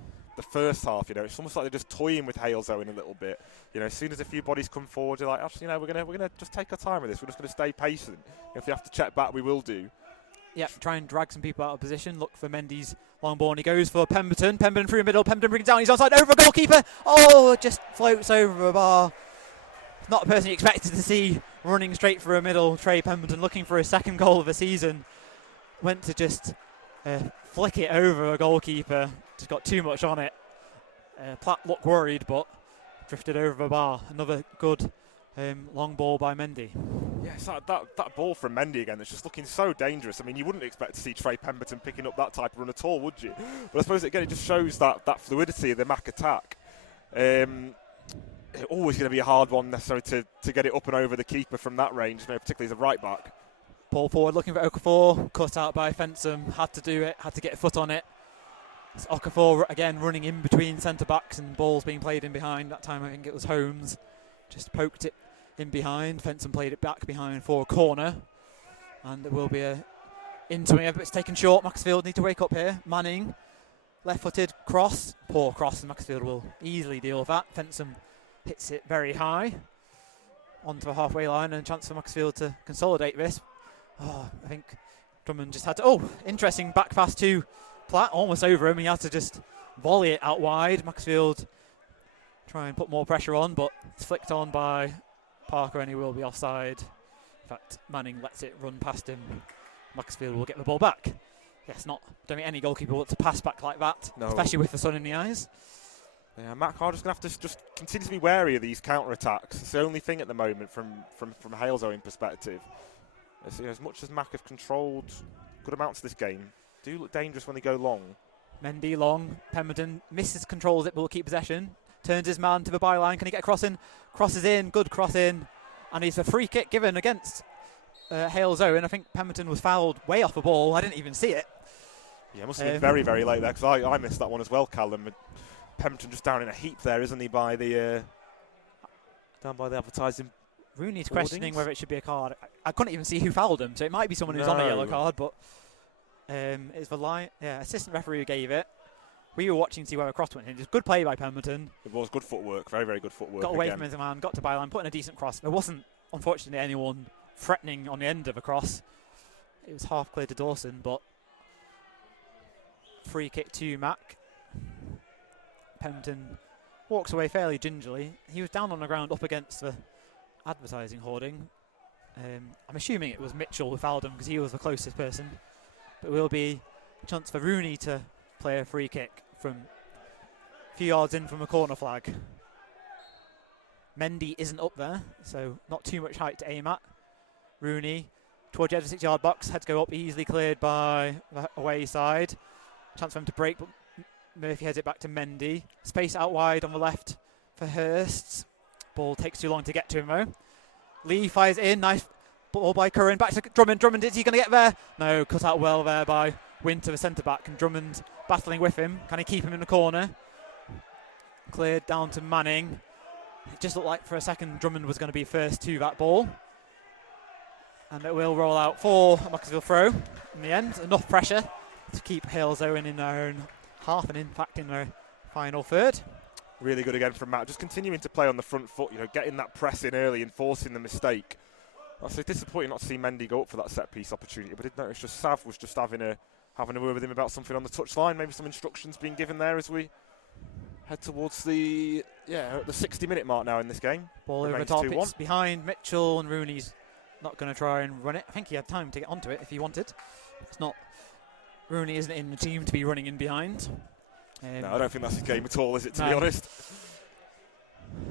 first half. You know, it's almost like they're just toying with Halesowen a little bit. You know, as soon as a few bodies come forward, you're like, actually, you know, we're gonna just take our time with this. We're just gonna stay patient. If we have to check back, we will do. Yeah, try and drag some people out of position. Look for Mendy's long ball, and he goes for Pemberton. Pemberton through the middle. Pemberton brings it down. He's onside over a goalkeeper. Oh, just floats over the bar. Not the person you expected to see running straight for a middle. Trey Pemberton looking for his second goal of the season. Went to just flick it over a goalkeeper. Just got too much on it. Platt looked worried, but drifted over the bar. Another good long ball by Mendy. Yeah, it's that ball from Mendy again that's just looking so dangerous. I mean, you wouldn't expect to see Trey Pemberton picking up that type of run at all, would you? But I suppose, again, it just shows that fluidity of the Mac attack. It's always going to be a hard one necessarily to get it up and over the keeper from that range, particularly as a right back. Ball forward, looking for Okafor, cut out by Fensom, had to do it, had to get a foot on it. It's Okafor again running in between centre-backs and balls being played in behind. That time I think it was Holmes, just poked it in behind. Fensom played it back behind for a corner. And there will be a into-wing, but it's taken short. Macclesfield need to wake up here. Manning, left-footed cross, poor cross, and Macclesfield will easily deal with that. Fensom hits it very high onto the halfway line, and a chance for Macclesfield to consolidate this. I think Drummond just had to... interesting back pass to Platt, almost over him. He had to just volley it out wide. Macclesfield try and put more pressure on, but it's flicked on by Parker and he will be offside. In fact, Manning lets it run past him. Macclesfield will get the ball back. Yes, don't think any goalkeeper wants to pass back like that, especially with the sun in the eyes. Yeah, Mac are just going to have to just continue to be wary of these counter-attacks. It's the only thing at the moment from Halesowen perspective. As much as Mac have controlled good amounts of this game, do look dangerous when they go long. Mendy long, Pemberton misses, controls it, but will keep possession. Turns his man to the byline. Can he get a cross in? Crosses in, good cross in. And it's a free kick given against Halesowen. I think Pemberton was fouled way off the ball. I didn't even see it. Yeah, it must have been very, very late there, because I missed that one as well, Callum. Pemberton just down in a heap there, isn't he, down by the advertising. Rooney's questioning whether it should be a card. I couldn't even see who fouled him, so it might be someone who's on a yellow card, but it's the assistant referee who gave it. We were watching to see where the cross went in. Just good play by Pemberton. It was good footwork, very, very good footwork. Got away from his man, got to byline, put in a decent cross. There wasn't, unfortunately, anyone threatening on the end of a cross. It was half clear to Dawson, but free kick to Mac. Pemberton walks away fairly gingerly. He was down on the ground up against the advertising hoarding. I'm assuming it was Mitchell who fouled him because he was the closest person. But it will be a chance for Rooney to play a free kick from a few yards in from a corner flag. Mendy isn't up there, so not too much height to aim at. Rooney towards the edge of the 6-yard box, had to go up, easily cleared by the away side. Chance for him to break, but Murphy heads it back to Mendy. Space out wide on the left for Hurst. Ball takes too long to get to him though. Lee fires in, nice ball by Curran, back to Drummond. Drummond, is he going to get there? No, cut out well there by Winter, the centre-back, and Drummond battling with him. Can he keep him in the corner? Cleared down to Manning. It just looked like for a second Drummond was going to be first to that ball. And it will roll out for a Macclesfield throw in the end. Enough pressure to keep Halesowen in their own half, and in fact in their final third. Really good again from Matt, just continuing to play on the front foot, getting that press in early and forcing the mistake. It's disappointing not to see Mendy go up for that set piece opportunity, but I did notice just Sav was just having a word with him about something on the touchline, maybe some instructions being given there as we head towards the 60-minute mark now in this game. Ball over the top, it's behind Mitchell, and Rooney's not going to try and run it. I think he had time to get onto it if he wanted. It's not, Rooney isn't in the team to be running in behind. No, I don't think that's his game at all, is it, to be honest?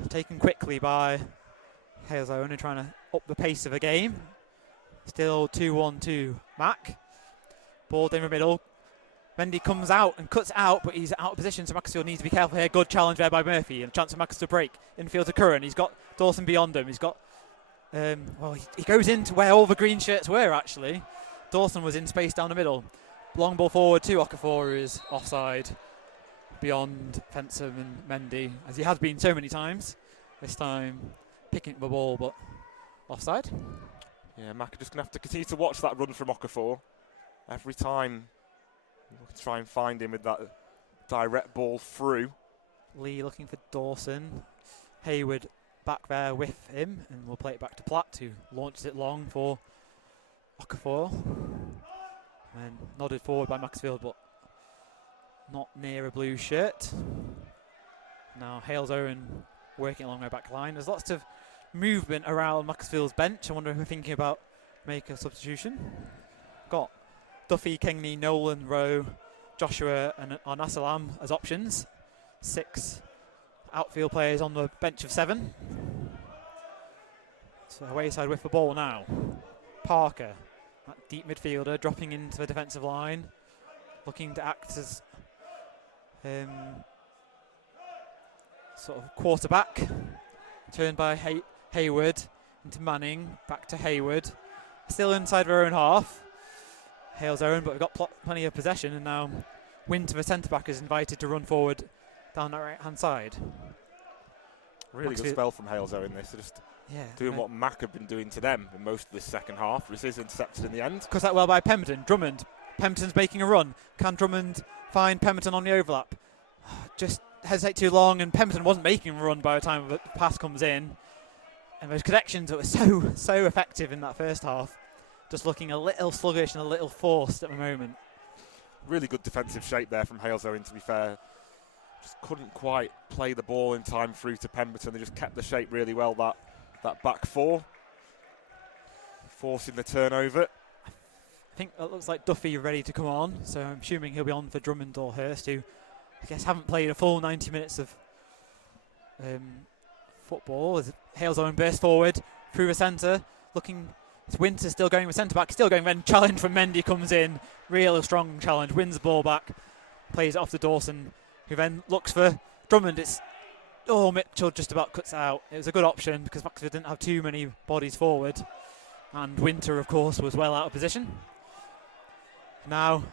Taken quickly by Halesowen, only trying to up the pace of the game. Still 2-1 to Mac. Ball in the middle. Mendy comes out and cuts out, but he's out of position, so Macclesfield needs to be careful here. Good challenge there by Murphy, and a chance for Macclesfield to break. Infield to Curran. He's got Dawson beyond him. He's got... he goes into where all the green shirts were, actually. Dawson was in space down the middle. Long ball forward to Okafor, who is offside. Beyond Fensom and Mendy, as he has been so many times. This time picking up the ball, but offside. Yeah, Mac are just going to have to continue to watch that run from Okafor. Every time we can try and find him with that direct ball through. Lee looking for Dawson. Hayward back there with him, and we'll play it back to Platt, who launches it long for Okafor. And nodded forward by Macclesfield, but not near a blue shirt. Now Halesowen working along their back line. There's lots of movement around Macclesfield's bench. I wonder if we're thinking about making a substitution. Got Duffy, Kengney, Nolan, Rowe, Joshua and Arnasalam as options. 6 outfield players on the bench of 7. So away side with the ball now. Parker, that deep midfielder, dropping into the defensive line, looking to act as sort of quarterback. Turned by Hayward into Manning, back to Hayward. Still inside their own half. Halesowen, but we've got plenty of possession, and now Winter, the centre-back, is invited to run forward down that right-hand side. Really good spell from Halesowen. They're just doing what Mac have been doing to them in most of the second half. This is intercepted in the end. Cut that well by Pemberton. Drummond. Pemberton's making a run. Can Drummond find Pemberton on the overlap? Just hesitate too long, and Pemberton wasn't making a run by the time the pass comes in. And those connections that were so effective in that first half, just looking a little sluggish and a little forced at the moment. Really good defensive shape there from Halesowen, to be fair. Just couldn't quite play the ball in time through to Pemberton. They just kept the shape really well, that back four, forcing the turnover. I think that looks like Duffy ready to come on, so I'm assuming he'll be on for Drummond or Hurst, who I guess haven't played a full 90 minutes of football. As Halesowen burst forward through the centre, looking. Winter still going with centre-back, still going, then challenge from Mendy comes in, real strong challenge, wins the ball back, plays it off to Dawson, who then looks for Drummond. Mitchell just about cuts it out. It was a good option because Macclesfield didn't have too many bodies forward, and Winter, of course, was well out of position. Now,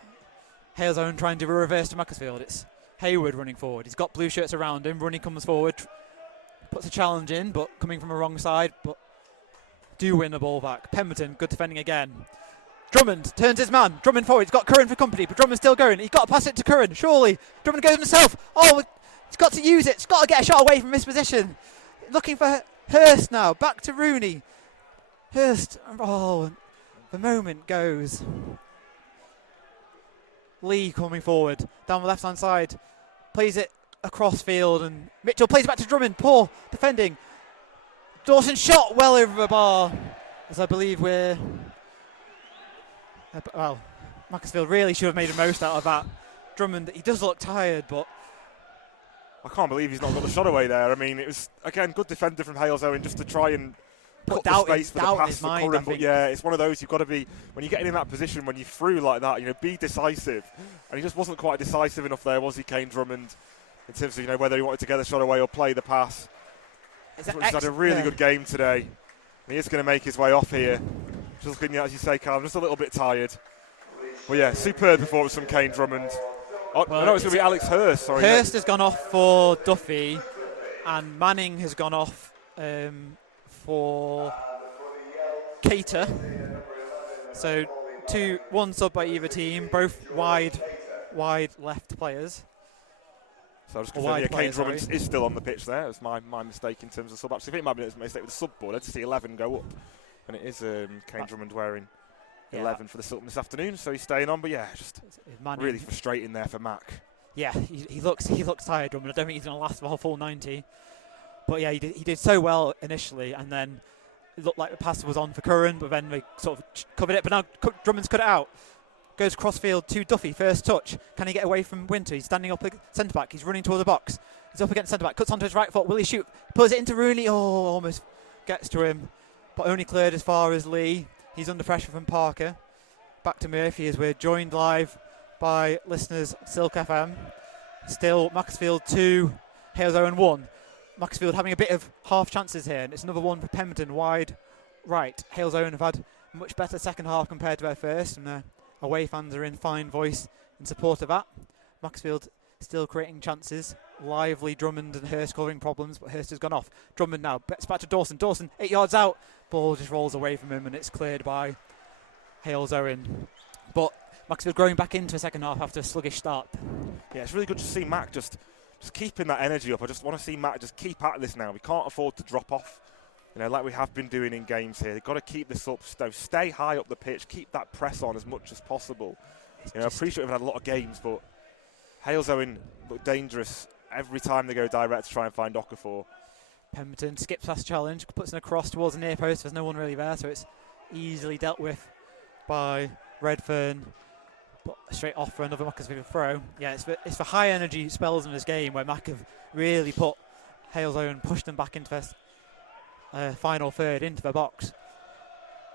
Halesowen trying to reverse to Macclesfield. It's Hayward running forward. He's got blue shirts around him. Rooney comes forward, puts a challenge in, but coming from a wrong side, but do win the ball back. Pemberton, good defending again. Drummond turns his man. Drummond forward. He's got Curran for company, but Drummond's still going. He's got to pass it to Curran, surely. Drummond goes himself. Oh, he's got to use it. He's got to get a shot away from this position. Looking for Hurst now. Back to Rooney. Hurst. Oh, the moment goes. Lee coming forward. Down the left-hand side. Plays it across field, and Mitchell plays it back to Drummond. Poor defending. Dawson shot well over the bar, as I believe Macclesfield really should have made the most out of that. Drummond, he does look tired, but I can't believe he's not got the shot away there. I mean, it was, again, good defender from Halesowen just to try and put the space for the pass for Curran. But yeah, it's one of those, you've got to be, when you're getting in that position, when you're through like that, be decisive. And he just wasn't quite decisive enough there, was he, Kane Drummond, in terms of, whether he wanted to get the shot away or play the pass. He's had a really good game today. And he is going to make his way off here. Just looking, as you say, Carl, just a little bit tired. But yeah, superb performance from Kane Drummond. I know it's going to be Alex Hurst. Sorry, Hurst has gone off for Duffy, and Manning has gone off for Cater. So one sub by either team, both wide left players. So I'm just confirming, Kane Drummond is still on the pitch there. It was my mistake in terms of sub. Actually, I think it might have been a mistake with the sub board. I had to see 11 go up. And it is Kane Drummond wearing 11 for the Sultan this afternoon, so he's staying on. But yeah, just really frustrating there for Mac. Yeah, he looks tired, Drummond. I don't think he's going to last the whole full 90. But yeah, he did so well initially, and then it looked like the pass was on for Curran, but then they sort of covered it. But now Drummond's cut it out. Goes crossfield to Duffy, first touch. Can he get away from Winter? He's standing up centre-back. He's running towards the box. He's up against centre-back. Cuts onto his right foot. Will he shoot? Pulls it into Rooney. Oh, almost gets to him. But only cleared as far as Lee. He's under pressure from Parker. Back to Murphy as we're joined live by listeners Silk FM. Still Macclesfield 2, Halesowen 1. Macclesfield having a bit of half chances here. And it's another one for Pemberton wide right. Halesowen have had a much better second half compared to their first. And their away fans are in fine voice in support of that. Macclesfield still creating chances. Lively Drummond and Hurst causing problems, but Hurst has gone off. Drummond now, it's back to Dawson. Dawson, 8 yards out. Ball just rolls away from him and it's cleared by Halesowen. But Macclesfield growing back into a second half after a sluggish start. Yeah, it's really good to see Mac just keeping that energy up. I just want to see Mac just keep at this now. We can't afford to drop off, like we have been doing in games here. They've got to keep this up, stay high up the pitch, keep that press on as much as possible. I appreciate we've had a lot of games, but Halesowen look dangerous every time they go direct to try and find Okafor. Pemberton skips past challenge, puts an across towards the near post. There's no one really there, so it's easily dealt with by Redfern. But straight off for another Macclesfield throw. Yeah, it's for high energy spells in this game where Mac have really put Halesowen pushed them back into their final third into the box.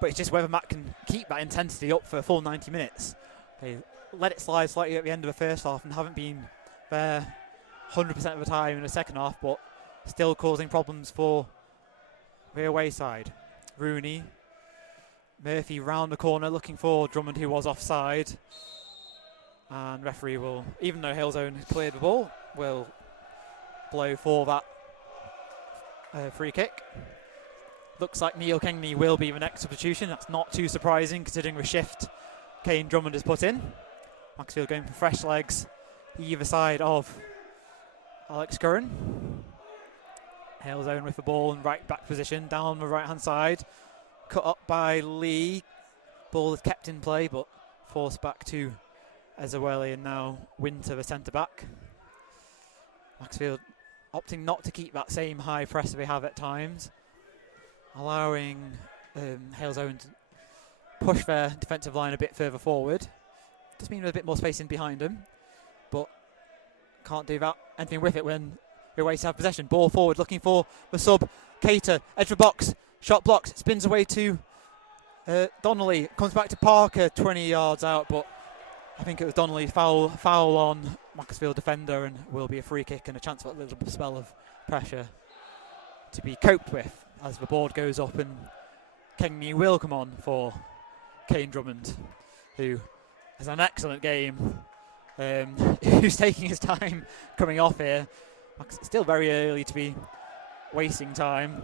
But it's just whether Mac can keep that intensity up for a full 90 minutes. They let it slide slightly at the end of the first half and haven't been there 100% of the time in the second half, but still causing problems for the away side. Rooney, Murphy round the corner looking for Drummond, who was offside. And referee will, even though Halesowen has cleared the ball, will blow for that free kick. Looks like Neil Kengney will be the next substitution. That's not too surprising considering the shift Kane Drummond has put in. Macclesfield going for fresh legs either side of Alex Curran. Halesowen with the ball in right back position down the right hand side. Cut up by Lee. Ball is kept in play but forced back to Ezaweli, and now Winter, the centre back. Macclesfield opting not to keep that same high press they have at times, allowing Halesowen to push their defensive line a bit further forward. Just mean a bit more space in behind them, but can't do that anything with it when the away have possession. Ball forward, looking for the sub. Cater, edge of the box, shot blocked, spins away to Donnelly, comes back to Parker, 20 yards out, but I think it was Donnelly foul on Macclesfield defender, and will be a free kick and a chance for a little spell of pressure to be coped with as the board goes up, and Kengney will come on for Kane Drummond, who has an excellent game, who's taking his time coming off here. It's still very early to be wasting time.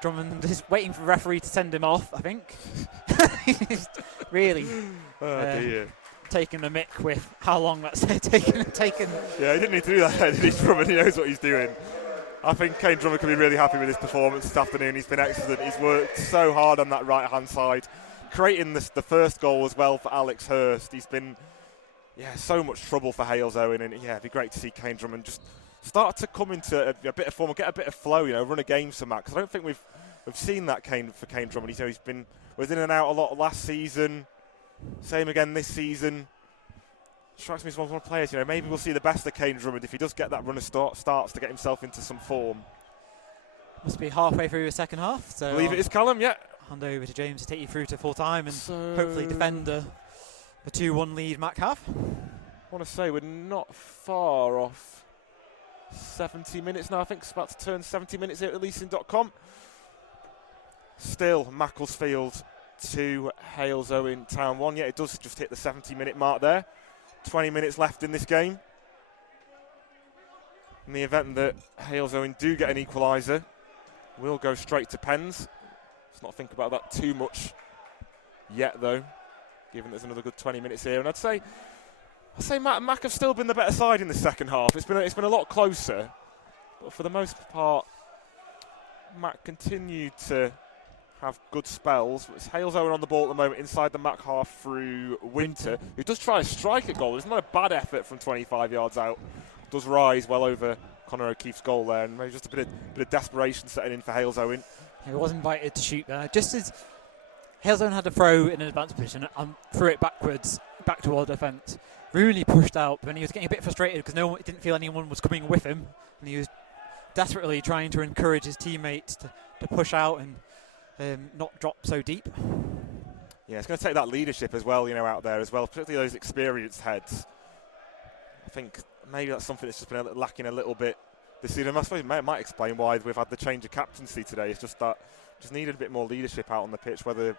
Drummond is waiting for the referee to send him off, I think. He's really taking the mick with how long that's taken. Yeah, he didn't need to do that, did he, Drummond? He knows what he's doing. I think Kane Drummond can be really happy with his performance this afternoon. He's been excellent. He's worked so hard on that right-hand side, creating the first goal as well for Alex Hurst. He's been, so much trouble for Halesowen, and it'd be great to see Kane Drummond just start to come into a bit of form, get a bit of flow, run a game for Matt. Because I don't think we've seen that for Kane Drummond. He's been was in and out a lot last season. Same again this season. Strikes me as one of the players. Maybe we'll see the best of Kane Drummond if he does get that run of starts to get himself into some form. Must be halfway through the second half. So I believe it is, Callum. Yeah. Hand over to James to take you through to full time and hopefully defend the 2-1 lead Mac have. I want to say we're not far off 70 minutes now. I think it's about to turn 70 minutes here at leasing.com. Still Macclesfield 2, Halesowen Town 1. Yeah, it does just hit the 70-minute mark there. 20 minutes left in this game. In the event that Halesowen do get an equaliser, we'll go straight to pens. Let's not think about that too much yet, though, given there's another good 20 minutes here. And I'd say Mac have still been the better side in the second half. It's been a lot closer, but for the most part, Mac continued to have good spells. It's Halesowen on the ball at the moment inside the Mac half through Winter, who does try a strike at goal. It's not a bad effort from 25 yards out. Does rise well over Conor O'Keefe's goal there, and maybe just a bit of desperation setting in for Halesowen. He was invited to shoot there. Just as Halesowen had a throw in an advanced position and threw it backwards, back toward defence. Rooney pushed out, but he was getting a bit frustrated because didn't feel anyone was coming with him, and he was desperately trying to encourage his teammates to push out and not drop so deep. Yeah, it's going to take that leadership as well, out there as well, particularly those experienced heads. I think maybe that's something that's just been lacking a little bit this season. I suppose it might explain why we've had the change of captaincy today. It's just that just needed a bit more leadership out on the pitch, whether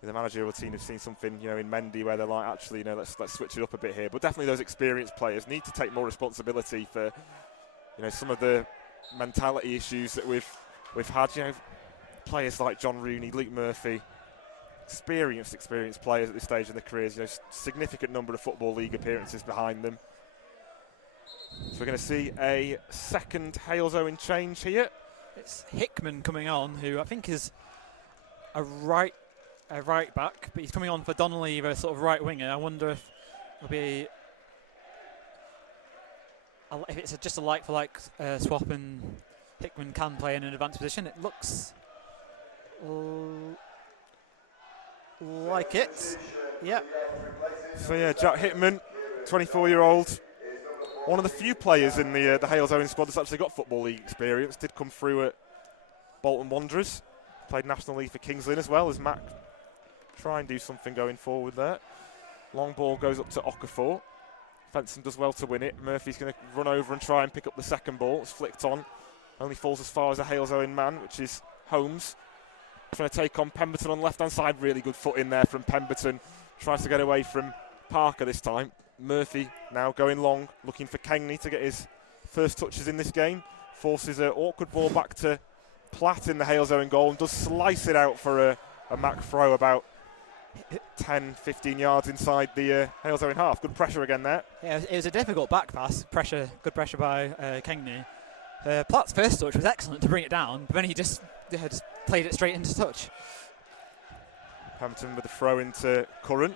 the manager or team have seen something, in Mendy where they're like, actually, let's switch it up a bit here. But definitely those experienced players need to take more responsibility for, some of the mentality issues that we've had. Players like John Rooney, Luke Murphy, experienced players at this stage in their careers. Significant number of Football League appearances behind them. So we're going to see a second Halesowen change here. It's Hickman coming on, who I think is a right back, but he's coming on for Donnelly, the sort of right winger. I wonder if it'll be if it's just a like for like swap and Hickman can play in an advanced position. It looks like it. Yeah. So yeah, Jack Hickman, 24-year-old, one of the few players in the Halesowen squad that's actually got Football League experience. Did come through at Bolton Wanderers. Played National League for Kings Lynn as well as Mac. Try and do something going forward there. Long ball goes up to Okafor. Fenson does well to win it. Murphy's going to run over and try and pick up the second ball. It's flicked on. Only falls as far as a Halesowen man, which is Holmes. Trying to take on Pemberton on the left-hand side. Really good foot in there from Pemberton. Tries to get away from Parker this time. Murphy now going long, looking for Kengney to get his first touches in this game. Forces an awkward ball back to Platt in the Halesowen goal and does slice it out for a Mac throw about 10, 15 yards inside the Halesowen half. Good pressure again there. Yeah, it was a difficult back pass. Good pressure by Kengney. Platt's first touch was excellent to bring it down, but then he just played it straight into touch. Pemberton with the throw into Curran.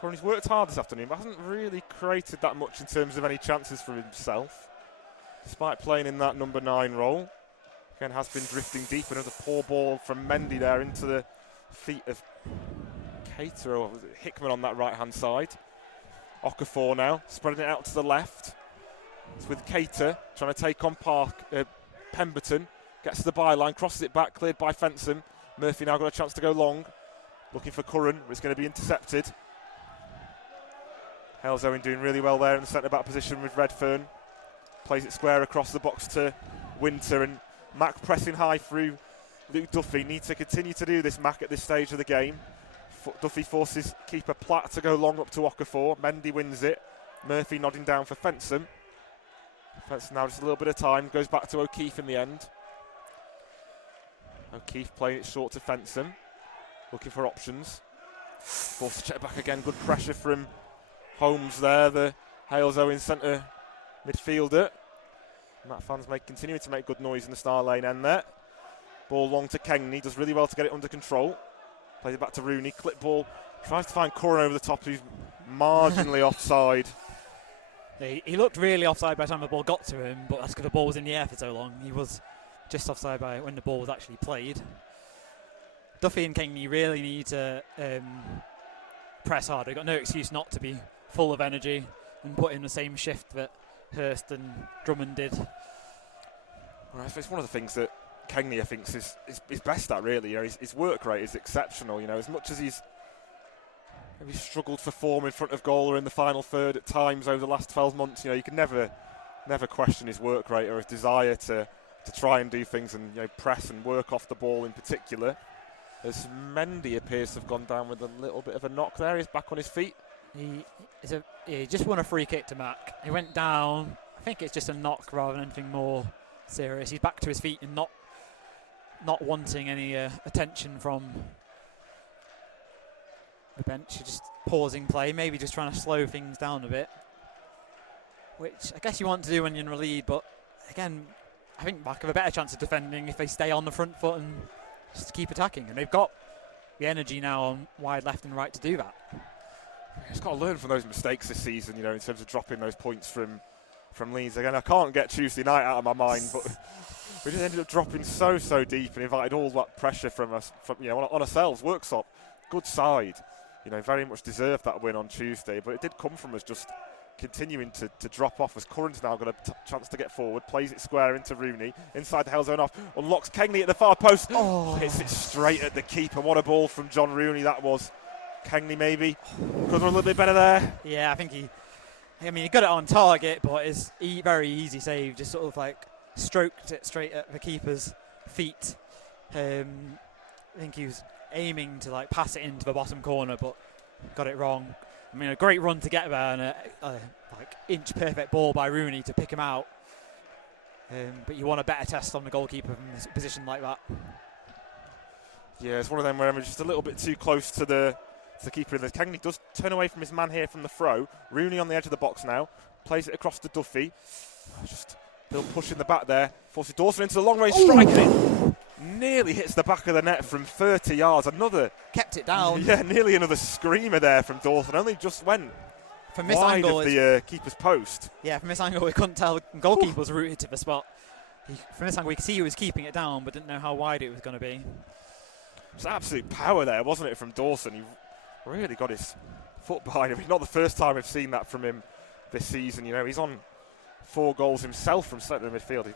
Curran's worked hard this afternoon, but hasn't really created that much in terms of any chances for himself, despite playing in that number 9 role. Again, has been drifting deep. Another poor ball from Mendy there into the feet of Cater, or was it Hickman on that right-hand side. Okafor now, spreading it out to the left. It's with Cater, trying to take on Pemberton. Gets to the byline, crosses it back, cleared by Fenson. Murphy now got a chance to go long. Looking for Curran, but it's going to be intercepted. Halesowen doing really well there in the centre-back position with Redfern. Plays it square across the box to Winter, and Mac pressing high through Luke Duffy. Needs to continue to do this, Mac, at this stage of the game. Duffy forces keeper Platt to go long up to Okafor. Mendy wins it. Murphy nodding down for Fenson. Fenson now just a little bit of time. Goes back to O'Keefe in the end. O'Keefe playing it short to Fenson. Looking for options. Forced to check back again. Good pressure from Holmes there, the Halesowen centre midfielder. Matt fans may continue to make good noise in the Star Lane end there. Ball long to Kengney. Does really well to get it under control. Plays it back to Rooney. Clip ball. Tries to find Curran over the top, who's marginally offside. He looked really offside by the time the ball got to him, but that's because the ball was in the air for so long. He was just offside by when the ball was actually played. Duffy and Kengney really need to press hard. They've got no excuse not to be full of energy and put in the same shift that Hurst and Drummond did. Well, it's one of the things that Kengney, I think, is best at, really. His work rate is exceptional. As much as he's maybe struggled for form in front of goal or in the final third at times over the last 12 months, you can never question his work rate or his desire to try and do things and press and work off the ball in particular. As Mendy appears to have gone down with a little bit of a knock there. He's back on his feet. He just won a free kick to Mac. He went down. I think it's just a knock rather than anything more serious. He's back to his feet and not wanting any attention from the bench. He's just pausing play, maybe just trying to slow things down a bit, which I guess you want to do when you're in the lead. But again, I think Mac have a better chance of defending if they stay on the front foot and just keep attacking, and they've got the energy now on wide left and right to do that. He's got to learn from those mistakes this season, in terms of dropping those points from Leeds. Again, I can't get Tuesday night out of my mind, but we just ended up dropping so deep and invited all that pressure from us, on ourselves. Worksop, good side, very much deserved that win on Tuesday, but it did come from us just continuing to drop off as Curran's now got a chance to get forward, plays it square into Rooney, inside the Halesowen half, unlocks Kengney at the far post, hits it straight at the keeper. What a ball from John Rooney that was. Kengney maybe could have done a little bit better there. Yeah, I think he got it on target, but it's very easy save, just sort of like stroked it straight at the keeper's feet. I think he was aiming to pass it into the bottom corner, but got it wrong. A great run to get there and a inch perfect ball by Rooney to pick him out. But you want a better test on the goalkeeper from a position like that. Yeah, it's one of them where I'm just a little bit too close to the keeper in this. Kengney does turn away from his man here from the throw. Rooney on the edge of the box now. Plays it across to Duffy. Just Bill pushing the back there. Forces Dawson into the long range strike. It nearly hits the back of the net from 30 yards. Kept it down. Yeah, nearly another screamer there from Dawson. Only just went from this wide angle of the keeper's post. Yeah, from this angle we couldn't tell. The goalkeeper was rooted to the spot. From this angle we could see he was keeping it down, but didn't know how wide it was going to be. It was absolute power there, wasn't it, from Dawson? He really got his foot behind him. It's not the first time we've seen that from him this season. You know, he's on 4 goals himself from centre midfield. He's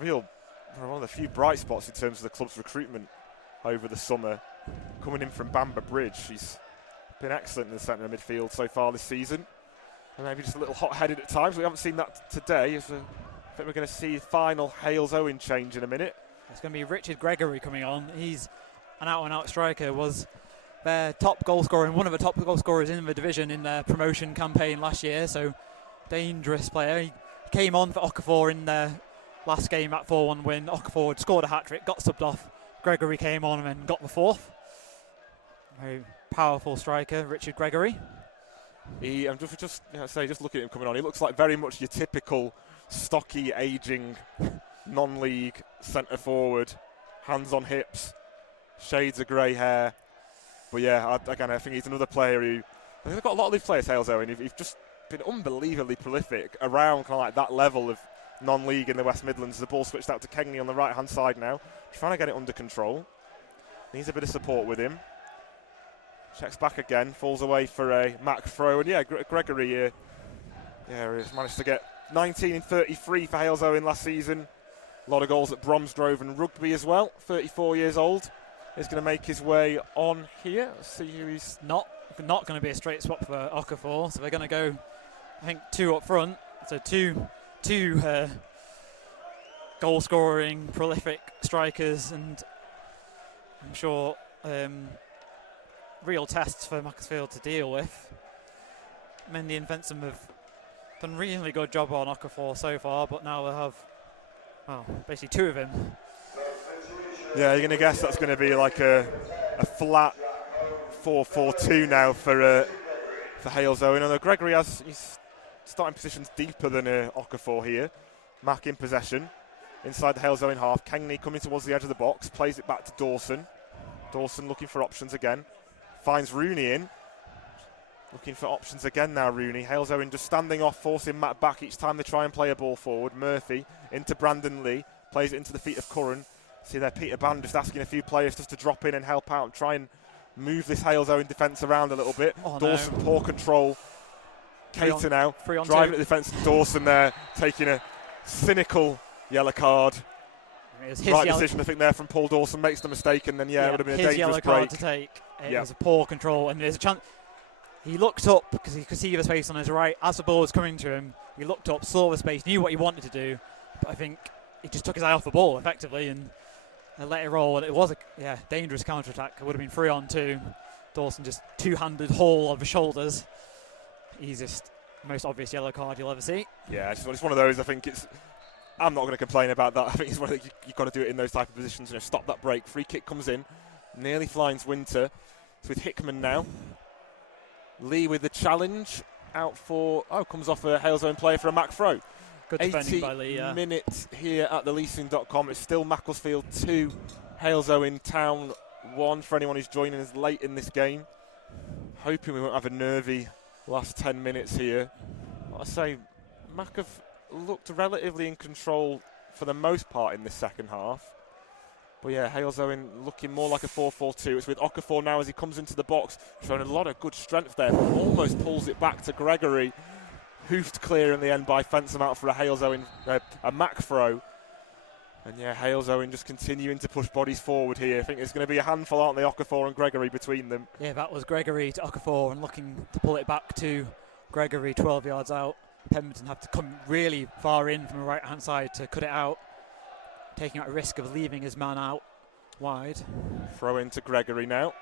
been one of the few bright spots in terms of the club's recruitment over the summer. Coming in from Bamber Bridge, he's been excellent in the centre midfield so far this season. And maybe just a little hot-headed at times. We haven't seen that today. I think we're going to see final Halesowen change in a minute. It's going to be Richard Gregory coming on. He's an out-and-out striker, was their top goal scorer and one of the top goal scorers in the division in their promotion campaign last year, so dangerous player. He came on for Okafor in their last game, that 4-1 win. Okafor had scored a hat-trick, got subbed off. Gregory came on and then got the 4th. Very powerful striker, Richard Gregory. I'm just looking at him coming on, he looks like very much your typical stocky, ageing, non-league centre forward, hands on hips, shades of grey hair. But yeah, I think he's another player who, I think they've got a lot of these players, Halesowen, who've just been unbelievably prolific around kind of like that level of non-league in the West Midlands. The ball switched out to Kengley on the right-hand side now, trying to get it under control. Needs a bit of support with him. Checks back again, falls away for a Mac throw, and yeah, Gregory he's managed to get 19 in 33 for Halesowen last season. A lot of goals at Bromsgrove and Rugby as well. 34 years old. He's going to make his way on here. Let's see who he's... Not going to be a straight swap for Okafor, so they're going to go, I think, 2 up front. So two goal-scoring, prolific strikers, and I'm sure real tests for Macclesfield to deal with. Mendy and Fensom have done a really good job on Okafor so far, but now they'll have, basically 2 of him. Yeah, you're going to guess that's going to be like a flat 4-4-2 now for Halesowen. Although Gregory has his starting positions deeper than Okafor here. Mac in possession inside the Halesowen half. Kengley coming towards the edge of the box, plays it back to Dawson. Dawson looking for options again. Finds Rooney in. Looking for options again now, Rooney. Halesowen just standing off, forcing Matt back each time they try and play a ball forward. Murphy into Brandon Lee. Plays it into the feet of Curran. See there, Peter Band just asking a few players just to drop in and help out and try and move this Halesowen defence around a little bit. Dawson, poor control. Cater now, driving at the defence. Dawson there, taking a cynical yellow card. Right decision, I think, there from Paul Dawson. Makes the mistake, and then, it would have been a dangerous yellow break. Card to take. It was a poor control, and there's a chance. He looked up because he could see the space on his right. As the ball was coming to him, he looked up, saw the space, knew what he wanted to do, but I think he just took his eye off the ball, effectively, and let it roll. And it was a dangerous counter-attack. It would have been 3-on-2. Dawson just two-handed haul of the shoulders. Easiest, most obvious yellow card you'll ever see. Yeah, it's one of those. I think I'm not going to complain about that. I think it's one of you've got to do it in those type of positions. Stop that break. Free kick comes in. Nearly finds Winter. It's with Hickman now. Lee with the challenge. Out for... comes off a Halesowen player for a Mac throw. Good defending by Lee, 80 minutes here at theleasing.com. It's still Macclesfield 2, Halesowen Town 1 for anyone who's joining us late in this game. Hoping we won't have a nervy last 10 minutes here. I say, Mac have looked relatively in control for the most part in this second half. But yeah, Halesowen looking more like a 4-4-2. It's with Okafor now as he comes into the box, showing a lot of good strength there, but almost pulls it back to Gregory. Hoofed clear in the end by Fensom out for a Halesowen, a Mac throw. And yeah, Halesowen just continuing to push bodies forward here. I think it's going to be a handful, aren't they, Okafor and Gregory between them? Yeah, that was Gregory to Okafor and looking to pull it back to Gregory 12 yards out. Pemberton have to come really far in from the right-hand side to cut it out, taking out a risk of leaving his man out wide. Throw into Gregory now.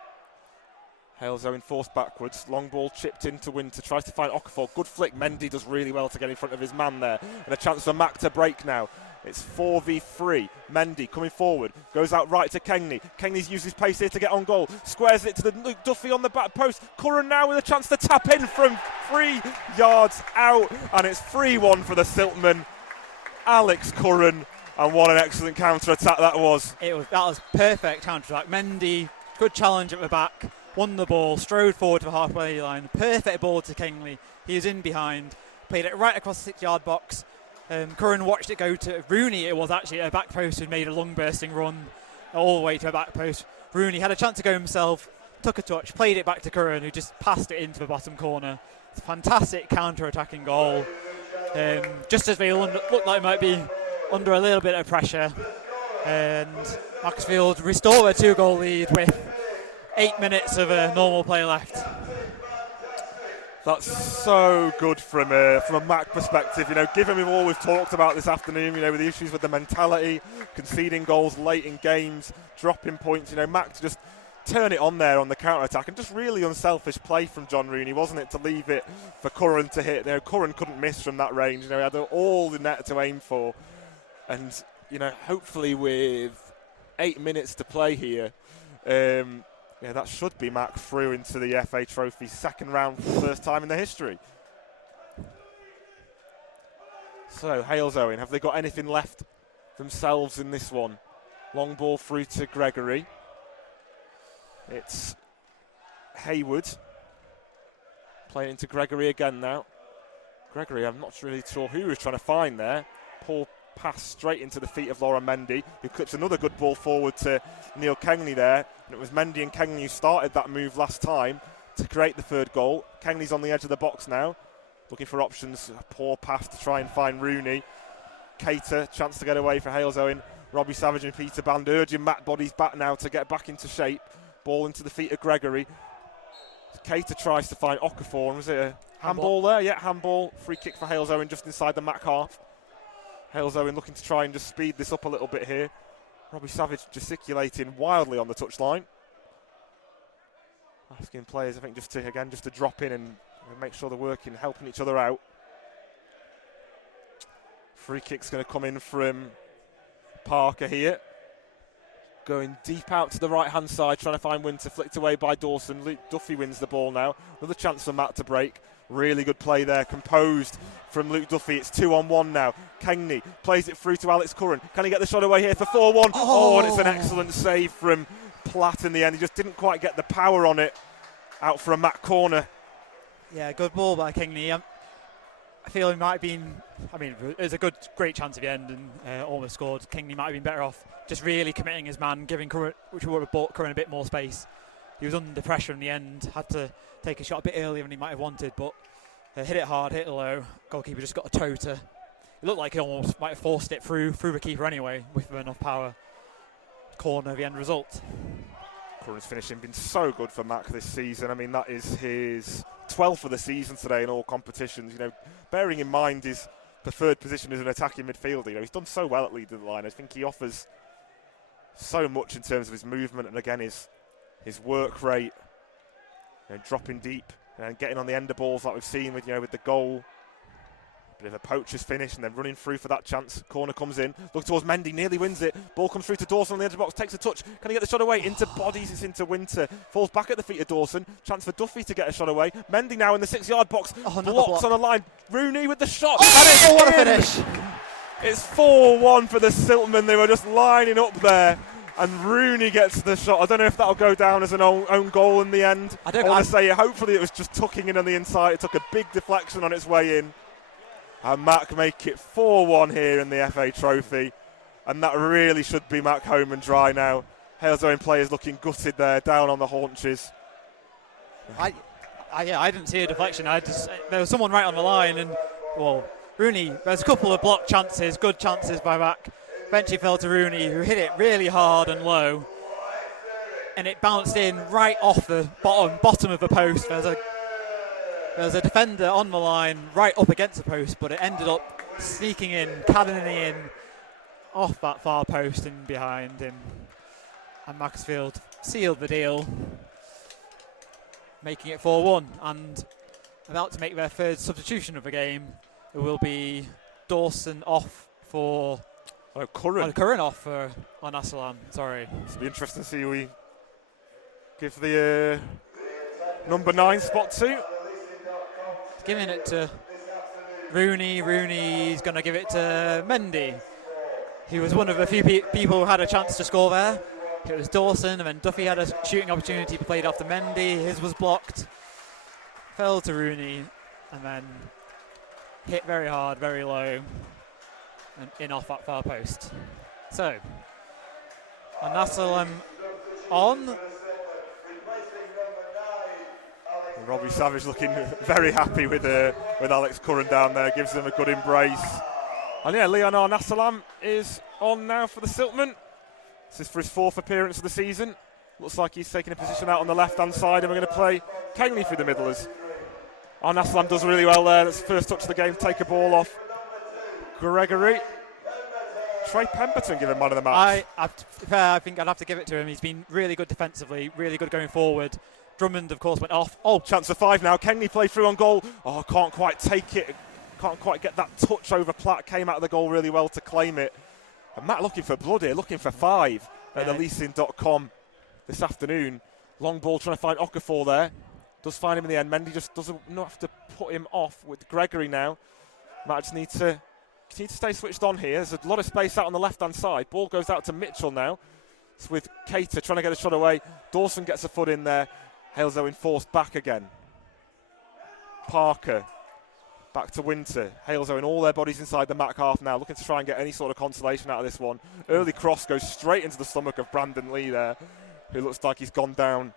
Halesowen forced backwards. Long ball chipped into Winter. Tries to find Okafor. Good flick. Mendy does really well to get in front of his man there. And a chance for Mac to break now. It's 4v3. Mendy coming forward. Goes out right to Kengley. Kengley's used his pace here to get on goal. Squares it to the Luke Duffy on the back post. Curran now with a chance to tap in from 3 yards out. And it's 3-1 for the Siltman. Alex Curran. And what an excellent counter-attack that was. That was perfect counter-attack. Mendy, good challenge at the back. Won the ball, strode forward to the halfway line. Perfect ball to Kengley. He was in behind. Played it right across the 6-yard box. Curran watched it go to Rooney. It was actually a back post who made a long bursting run all the way to a back post. Rooney had a chance to go himself, took a touch, played it back to Curran, who just passed it into the bottom corner. fantastic counter-attacking goal. Just as they looked like they might be under a little bit of pressure. And Macclesfield restore their 2-goal lead with 8 minutes of normal play left. That's so good from a Mac perspective. Given all we've talked about this afternoon, with the issues with the mentality, conceding goals late in games, dropping points, Mac to just turn it on there on the counter-attack, and just really unselfish play from John Rooney, wasn't it, to leave it for Curran to hit. Curran couldn't miss from that range. He had all the net to aim for. And, hopefully with 8 minutes to play here, that should be Mac through into the FA Trophy second round for the first time in their history. So, Halesowen, have they got anything left themselves in this one? Long ball through to Gregory. It's Hayward playing into Gregory again now. Gregory, I'm not really sure who he was trying to find there. Poor pass straight into the feet of Lauren Mendy, who clips another good ball forward to Neil Kengley there. And it was Mendy and Kengley who started that move last time to create the third goal. Kengley's on the edge of the box now, looking for options. A poor pass to try and find Rooney. Cater, chance to get away for Halesowen. Robbie Savage and Peter Band urging Matt Bodies back now to get back into shape. Ball into the feet of Gregory. Cater tries to find Okafor. Was it a handball there? Yeah, handball. Free kick for Halesowen just inside the Mac half. Halesowen looking to try and just speed this up a little bit here. Robbie Savage gesticulating wildly on the touchline. Asking players, I think, just to drop in and make sure they're working, helping each other out. Free kick's going to come in from Parker here. Going deep out to the right-hand side, trying to find Winter, flicked away by Dawson. Luke Duffy wins the ball now. Another chance for Matt to break. Really good play there, composed from Luke Duffy. It's 2-on-1 now. Kengley plays it through to Alex Curran. Can he get the shot away here for 4-1? Oh, and it's an excellent save from Platt in the end. He just didn't quite get the power on it. Out for a Matt corner. Yeah, good ball by Kengley. I feel he might have been, it was a great chance at the end and almost scored. Kengley might have been better off just really committing his man, giving Curran, which would have bought Curran a bit more space. He was under pressure in the end, had to take a shot a bit earlier than he might have wanted, but hit it hard, hit it low. Goalkeeper just got a toe to. It looked like he almost might have forced it through the keeper anyway, with enough power. Corner, the end result. Curran's finishing been so good for Mac this season. That is his 12th of the season today in all competitions. Bearing in mind his preferred position as an attacking midfielder, he's done so well at leading the line. I think he offers so much in terms of his movement and again his work rate, dropping deep and getting on the end of balls like we've seen with the goal. Bit of a poacher's finish and then running through for that chance. Corner comes in, look towards Mendy, nearly wins it. Ball comes through to Dawson on the edge of the box, takes a touch. Can he get the shot away? Into Bodies, it's into Winter. Falls back at the feet of Dawson. Chance for Duffy to get a shot away. Mendy now in the 6-yard box. Blocks on the line. Rooney with the shot. Oh, what a finish! It's 4-1 for the Siltmen. They were just lining up there. And Rooney gets the shot. I don't know if that'll go down as an own goal in the end. I want to say hopefully it was just tucking in on the inside. It took a big deflection on its way in. And Mac make it 4-1 here in the FA Trophy. And that really should be Mac home and dry now. Halesowen players looking gutted there, down on the haunches. I didn't see a deflection. There was someone right on the line. And, Rooney, there's a couple of blocked chances, good chances by Mac. Eventually fell to Rooney, who hit it really hard and low. And it bounced in right off the bottom of the post. There was a defender on the line right up against the post, but it ended up sneaking in, cannoning in off that far post and behind him. And Macclesfield sealed the deal, making it 4-1. And about to make their third substitution of the game, it will be Dawson off for... Curran off for Halesowen, sorry. It'll be interesting to see who we give the number 9 spot to. Giving it to Rooney. Rooney's going to give it to Mendy. He was one of the few people who had a chance to score there. It was Dawson, and then Duffy had a shooting opportunity, played off to Mendy. His was blocked. Fell to Rooney, and then hit very hard, very low, and in off that far post. So, Halesowen on. Robbie Savage looking very happy with Alex Curran down there, gives him a good embrace. And yeah, Leon Arnasalam is on now for the Siltman. This is for his 4th appearance of the season. Looks like he's taking a position out on the left-hand side, and we're going to play Kengley through the middle as Arnasalam does really well there. That's the first touch of the game, take a ball off Gregory. Trey Pemberton given man of the match. I think I'd have to give it to him. He's been really good defensively, really good going forward. Drummond, of course, went off. Oh, chance for 5 now. Kengley play through on goal. Oh, can't quite take it. Can't quite get that touch over Platt. Came out of the goal really well to claim it. And Matt looking for blood here, looking for 5 at the leasing.com this afternoon. Long ball trying to find Okafor there. Does find him in the end. Mendy just doesn't have to put him off with Gregory now. Matt just needs to stay switched on here. There's a lot of space out on the left-hand side. Ball goes out to Mitchell now. It's with Cater trying to get a shot away. Dawson gets a foot in there. Halesowen forced back again. Parker. Back to Winter. Halesowen all their bodies inside the Mac half now, looking to try and get any sort of consolation out of this one. Early cross goes straight into the stomach of Brandon Lee there, who looks like he's gone down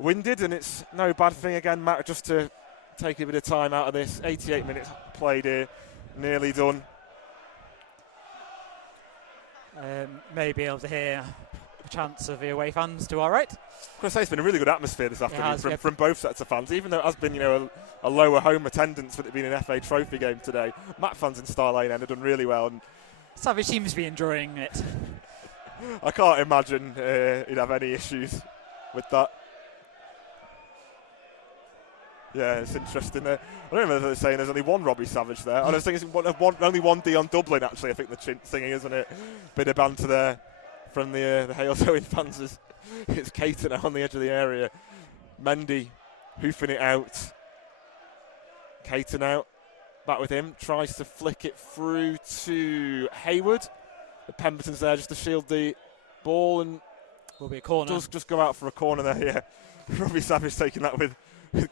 winded, and it's no bad thing again, Mac, just to take a bit of time out of this. 88 minutes played here, nearly done. May be able to hear the chants of the away fans to our right. I'm going to say it's been a really good atmosphere this afternoon from both sets of fans, even though it has been, a lower home attendance with it being an FA Trophy game today. Mac fans in Star Lane have done really well. And Savage seems to be enjoying it. I can't imagine he'd have any issues with that. Yeah, it's interesting there. I don't know whether they're saying there's only one Robbie Savage there. I was thinking it's only one Dion Dublin, actually, I think the singing, isn't it? Bit of banter there from the Halesowen fans. It's Cater now on the edge of the area. Mendy hoofing it out. Cater now back with him. Tries to flick it through to Hayward. The Pemberton's there just to shield the ball, and will be a corner. Does just go out for a corner there, yeah. Robbie Savage taking that with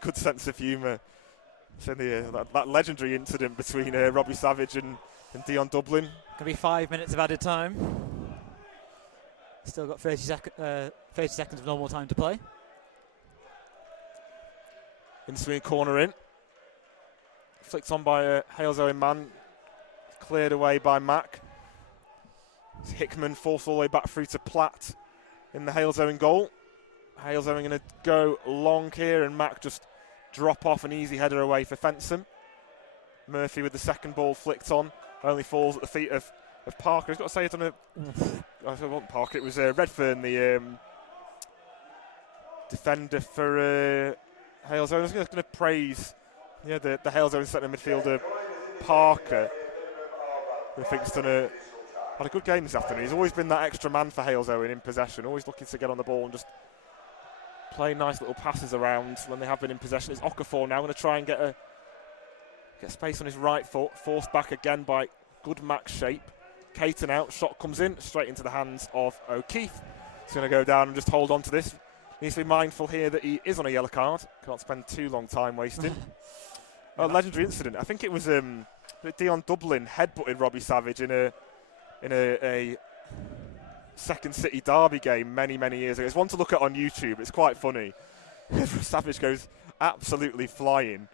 good sense of humour. So that legendary incident between Robbie Savage and Dion Dublin. Going to be 5 minutes of added time. Still got 30 seconds of normal time to play. In-swing corner in. Flicked on by a Halesowen man. Cleared away by Mac. Hickman forced all the way back through to Platt in the Halesowen goal. Halesowen going to go long here, and Mac just drop off an easy header away for Fensham. Murphy with the second ball flicked on. Only falls at the feet of Parker. He's got to say it on a... I wasn't Parker, it was Redfern, the defender for Halesowen. I was going to praise the Halesowen centre midfielder, Parker, who I think's had a good game this afternoon. He's always been that extra man for Halesowen in possession, always looking to get on the ball and just play nice little passes around when they have been in possession. It's Okafor now going to try and get space on his right foot, forced back again by good Mac shape. Caton out, shot comes in, straight into the hands of O'Keefe. He's going to go down and just hold on to this. Needs to be mindful here that he is on a yellow card. Can't spend too long time wasting. Legendary incident. I think it was Dion Dublin headbutted Robbie Savage in a Second City derby game many years ago. It's one to look at on YouTube. It's quite funny. Savage goes absolutely flying.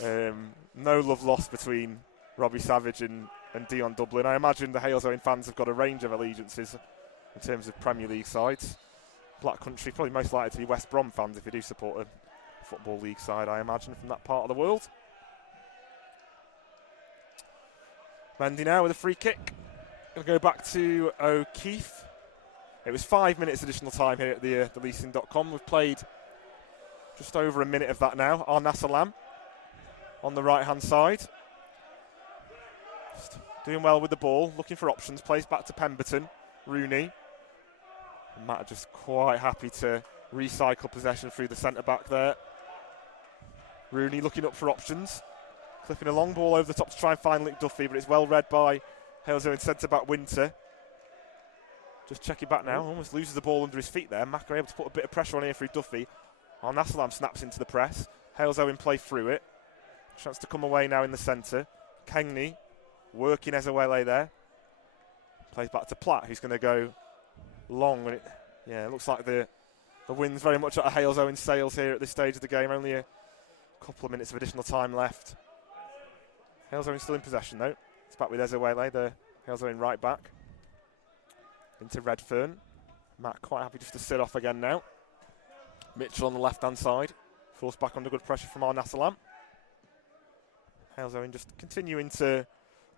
No love lost between Robbie Savage and Dion Dublin. I imagine the Halesowen fans have got a range of allegiances in terms of Premier League sides. Black Country, probably most likely to be West Brom fans if they do support a Football League side, I imagine, from that part of the world. Mendy now with a free kick. Going to go back to O'Keefe. It was 5 minutes additional time here at the leasing.com. We've played just over a minute of that now. Arnasalam on the right-hand side. Just doing well with the ball, looking for options. Plays back to Pemberton. Rooney. And Matt just quite happy to recycle possession through the centre-back there. Rooney looking up for options. Clipping a long ball over the top to try and find Lick Duffy, but it's well read by Halesowen centre-back Winter. Just checking back now, almost loses the ball under his feet there. Mac are able to put a bit of pressure on here through Duffy. Arnasalam snaps into the press. Halesowen play through it. Chance to come away now in the centre. Kengley working Ezewele there. Plays back to Platt, who's going to go long. And it looks like the The wind's very much at a Halesowen sails here at this stage of the game. Only a couple of minutes of additional time left. Halesowen still in possession though. It's back with Ezewele, the Halesowen right back. Into Redfern. Matt quite happy just to sit off again now. Mitchell on the left-hand side. Forced back under good pressure from Arnasalam. Halesowen just continuing to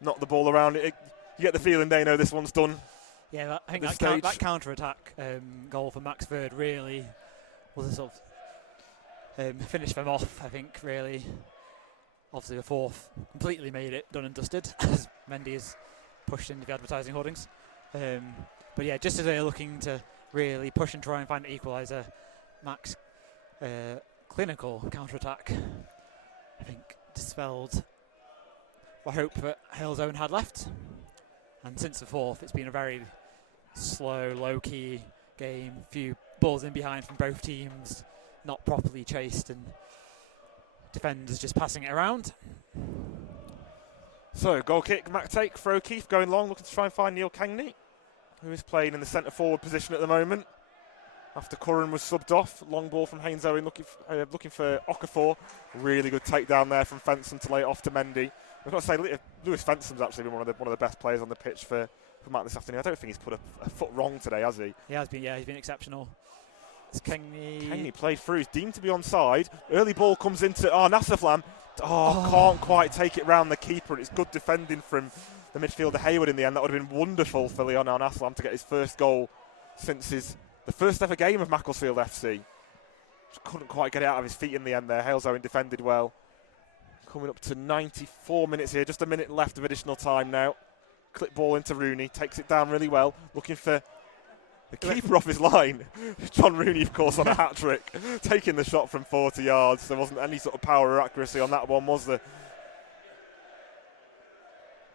knock the ball around. You get the feeling they know this one's done. Yeah, I think that counter-attack goal for Macclesfield really was a sort of finish them off, I think, really. Obviously the fourth completely made it done and dusted, as Mendy is pushed into the advertising hoardings. But yeah, just as they're looking to really push and try and find an equaliser, Mac's clinical counter-attack, I think, dispelled what hope that Halesowen had left. And since the fourth, it's been a very slow, low-key game. Few balls in behind from both teams, not properly chased, and defenders just passing it around. So, goal kick, Mac take for O'Keefe going long, looking to try and find Neil Kangney, who is playing in the centre-forward position at the moment. After Curran was subbed off, long ball from Halesowen looking for Okafor. Really good takedown there from Fenson to lay it off to Mendy. I've got to say, Lewis Fenson's actually been one of the best players on the pitch for Matt this afternoon. I don't think he's put a foot wrong today, has he? He has been, yeah, he's been exceptional. It's Kangney played through, he's deemed to be onside. Early ball comes into Nasaflam. Can't quite take it round the keeper. It's good defending from the midfielder Hayward in the end. That would have been wonderful for Leon Nasaflam to get his first goal since the first ever game of Macclesfield FC. Just couldn't quite get it out of his feet in the end there. Halesowen defended well. Coming up to 94 minutes here, just a minute left of additional time now. Clip ball into Rooney, takes it down really well, looking for the keeper off his line. John Rooney, of course, on a hat-trick, taking the shot from 40 yards. There wasn't any sort of power or accuracy on that one, was there?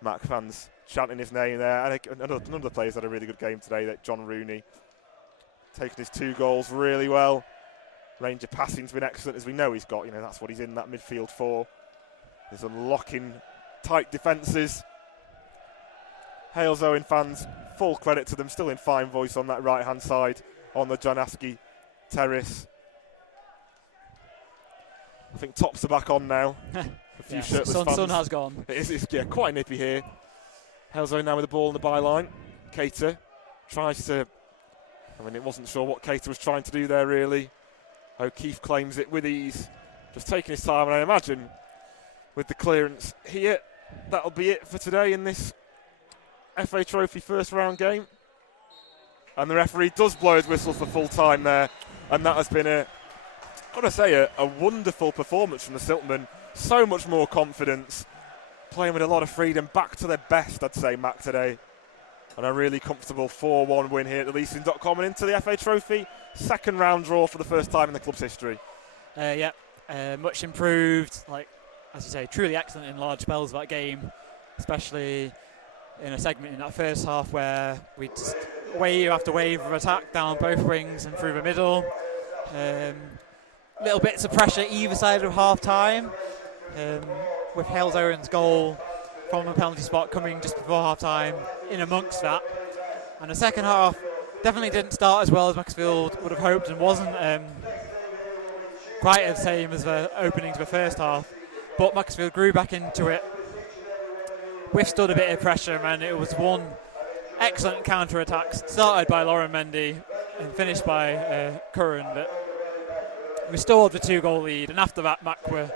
Mac fans chanting his name there. And another player's had a really good game today, that John Rooney. Taking his 2 goals really well. Range of passing's been excellent, as we know he's got. That's what he's in that midfield for. He's unlocking tight defences. Halesowen fans, full credit to them, still in fine voice on that right-hand side on the John Askey terrace. I think tops are back on now. A few shirtless fans. Sun has gone. It's quite nippy here. Halesowen now with the ball in the byline. Cater tries to... it wasn't sure what Cater was trying to do there, really. O'Keefe claims it with ease. Just taking his time, and I imagine with the clearance here, that'll be it for today in this FA Trophy first round game. And the referee does blow his whistle for full time there. And that has been a wonderful performance from the Siltmen. So much more confidence. Playing with a lot of freedom. Back to their best, I'd say, Mac, today. And a really comfortable 4-1 win here at the Leasing.com and into the FA Trophy. Second round draw for the first time in the club's history. Much improved. As you say, truly excellent in large spells of that game. Especially in a segment in that first half where we just wave after wave of attack down both wings and through the middle. Little bits of pressure either side of half time, with Halesowen's goal from the penalty spot coming just before half time in amongst that. And the second half definitely didn't start as well as Macclesfield would have hoped, and wasn't quite the same as the opening to the first half. But Macclesfield grew back into it, withstood a bit of pressure, and it was one excellent counter-attack started by Lauren Mendy and finished by Curran that restored the 2-goal lead. And after that, Mac were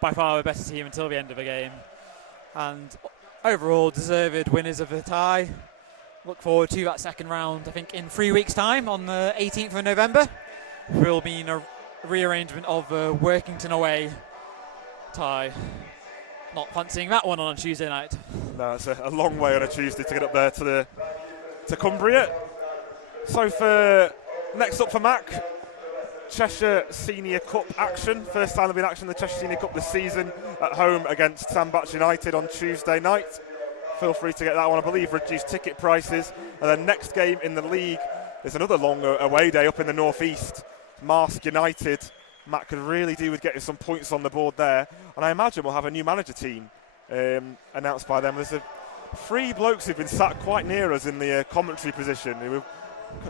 by far the better team until the end of the game, and overall deserved winners of the tie. Look forward to that second round, I think in 3 weeks' time on the 18th of November. Will be a rearrangement of the Workington away tie. Not fancying that one on a Tuesday night. No, it's a long way on a Tuesday to get up there to Cumbria. So for next up for Mac, Cheshire Senior Cup action. First time there'll be in action in the Cheshire Senior Cup this season at home against Sandbach United on Tuesday night. Feel free to get that one. I believe reduced ticket prices. And then next game in the league is another long away day up in the northeast. Marsk United. Matt could really do with getting some points on the board there. And I imagine we'll have a new manager team announced by them. There's 3 blokes who've been sat quite near us in the commentary position who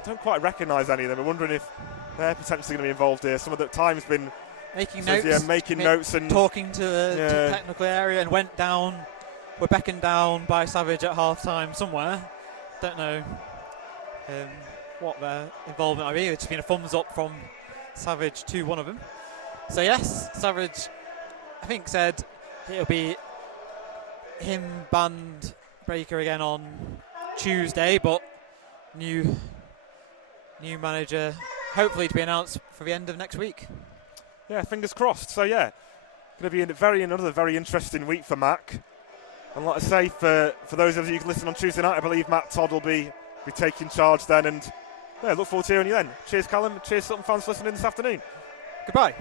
don't quite recognise any of them. We're wondering if they're potentially going to be involved here. Some of the time's been making says, notes. yeah, making notes and talking to the technical area, and went down. Were beckoned down by Savage at half time somewhere. Don't know what their involvement might be. It's been a thumbs up from Savage to one of them. So yes, Savage, I think, said it'll be him, Band, Breaker again on Tuesday, but new manager hopefully to be announced for the end of next week. Yeah, fingers crossed. So yeah, going to be another very interesting week for Mac. And like I say, for those of you who can listen on Tuesday night, I believe Matt Todd will be taking charge then, and yeah, look forward to hearing you then. Cheers, Callum. Cheers, Sutton fans listening this afternoon. Goodbye.